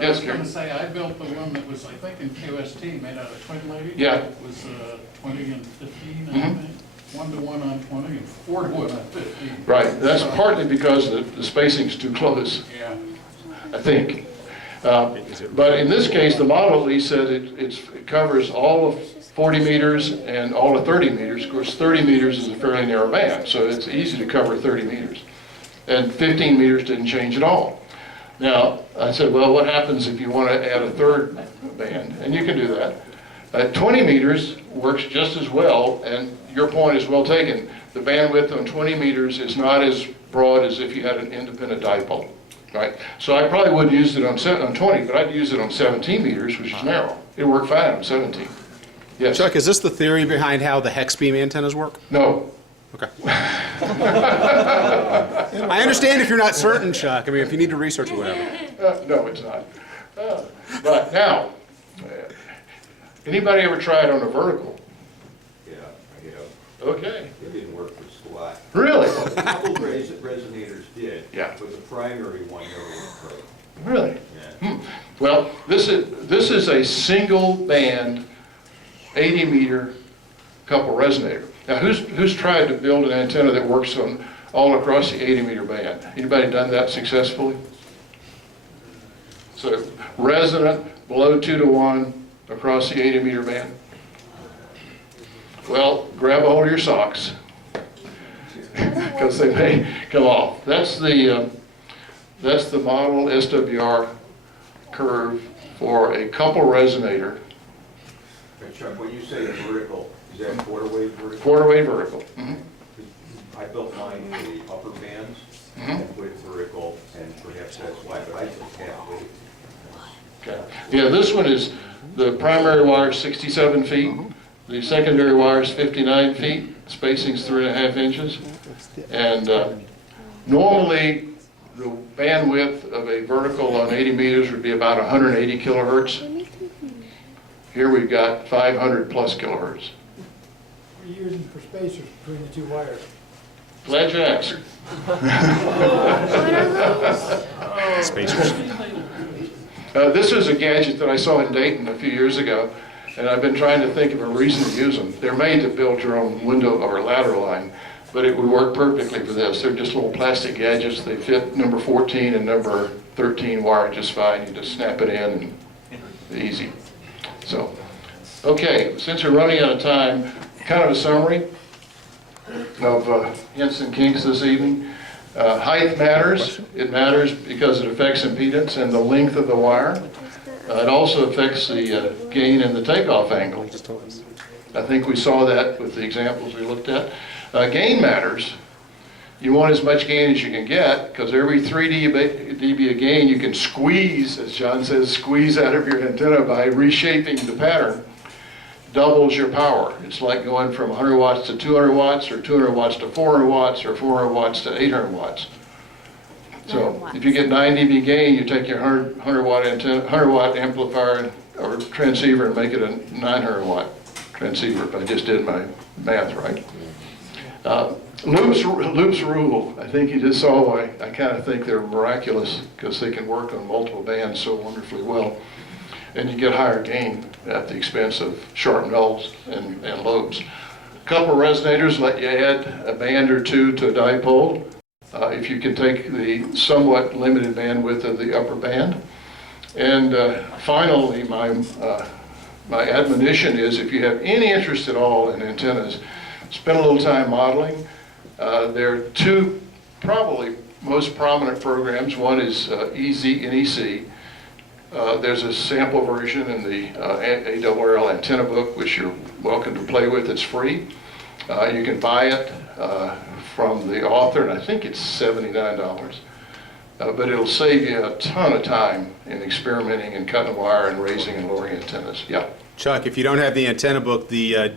I was going to say, I built the one that was, I think, in QST, made out of twin lady. Yeah. It was 20 and 15, I think. 1-to-1 on 20 and 4-to-1 on 15. Right. That's partly because the spacing's too close. Yeah. I think. But in this case, the model at least said it covers all of 40 meters and all of 30 meters. Of course, 30 meters is a fairly narrow band, so it's easy to cover 30 meters. And 15 meters didn't change at all. Now, I said, well, what happens if you want to add a third band? And you can do that. 20 meters works just as well, and your point is well taken. The bandwidth on 20 meters is not as broad as if you had an independent dipole, right? So I probably wouldn't use it on 20, but I'd use it on 17 meters, which is narrow. It worked fine on 17. Yes. Chuck, is this the theory behind how the hex beam antennas work? No. Okay. I understand if you're not certain, Chuck. I mean, if you need to research or whatever. No, it's not. But now, anybody ever try it on a vertical? Yeah, I have. Okay. It didn't work for squat. Really? A couple resonators did. Yeah. But the primary one never went through. Really? Yeah. Well, this is a single band, 80 meter couple resonator. Now, who's tried to build an antenna that works on all across the 80 meter band? Anybody done that successfully? So resonant below 2 to 1 across the 80 meter band. Well, grab a hold of your socks because they may come off. That's the model SWR curve for a couple resonator. But Chuck, when you say vertical, is that quarter-wave vertical? Quarter-wave vertical. I built mine for the upper bands and put it vertical, and perhaps that's why, but I took half-wave. Okay. Yeah, this one is, the primary wire is 67 feet, the secondary wire is 59 feet, spacing's 3.5 inches, and normally the bandwidth of a vertical on 80 meters would be about 180 kilohertz. Here we've got 500 plus kilohertz. What are you using for spacers between the two wires? Glad you asked. Spacers. This is a gadget that I saw in Dayton a few years ago, and I've been trying to think of a reason to use them. They're made to build your own window or lateral line, but it would work perfectly for this. They're just little plastic gadgets. They fit number 14 and number 13 wire just fine. You just snap it in and easy. So, okay, since we're running out of time, kind of a summary of hints and kinks this evening. Height matters. It matters because it affects impedance and the length of the wire. It also affects the gain and the takeoff angle. I think we saw that with the examples we looked at. Gain matters. You want as much gain as you can get, because every 3 dB of gain you can squeeze, as John says, squeeze out of your antenna by reshaping the pattern, doubles your power. It's like going from 100 watts to 200 watts, or 200 watts to 400 watts, or 400 watts to 800 watts. So if you get 9 dB gain, you take your 100 watt antenna, 100 watt amplifier or transceiver and make it a 900 watt transceiver, if I just did my math right. Loops rule. I think you just saw why I kind of think they're miraculous, because they can work on multiple bands so wonderfully well. And you get higher gain at the expense of sharp nulls and lobes. A couple of resonators let you add a band or two to a dipole if you can take the somewhat limited bandwidth of the upper band. And finally, my admonition is, if you have any interest at all in antennas, spend a little time modeling. There are two probably most prominent programs. One is NEC. There's a sample version in the ARRL antenna book, which you're welcome to play with. It's free. You can buy it from the author, and I think it's $79. But it'll save you a ton of time in experimenting and cutting wire and raising and lowering antennas. Yeah. Chuck, if you don't have the antenna book, the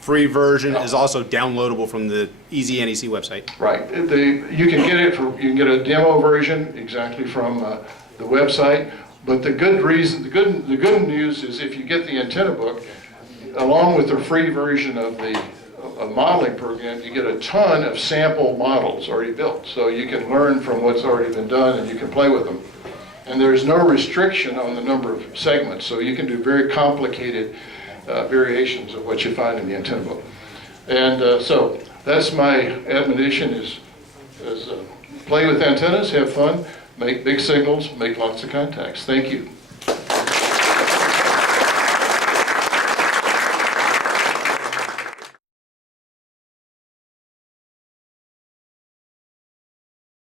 free version is also downloadable from the Easy NEC website. Right. You can get it you can get a demo version exactly from the website. But the good news is, if you get the antenna book, along with the free version of the modeling program, you get a ton of sample models already built. So you can learn from what's already been done, and you can play with them. And there's no restriction on the number of segments, so you can do very complicated variations of what you find in the antenna book. And so that's my admonition, is play with antennas, have fun. make big signals, make lots of contacts. Thank you.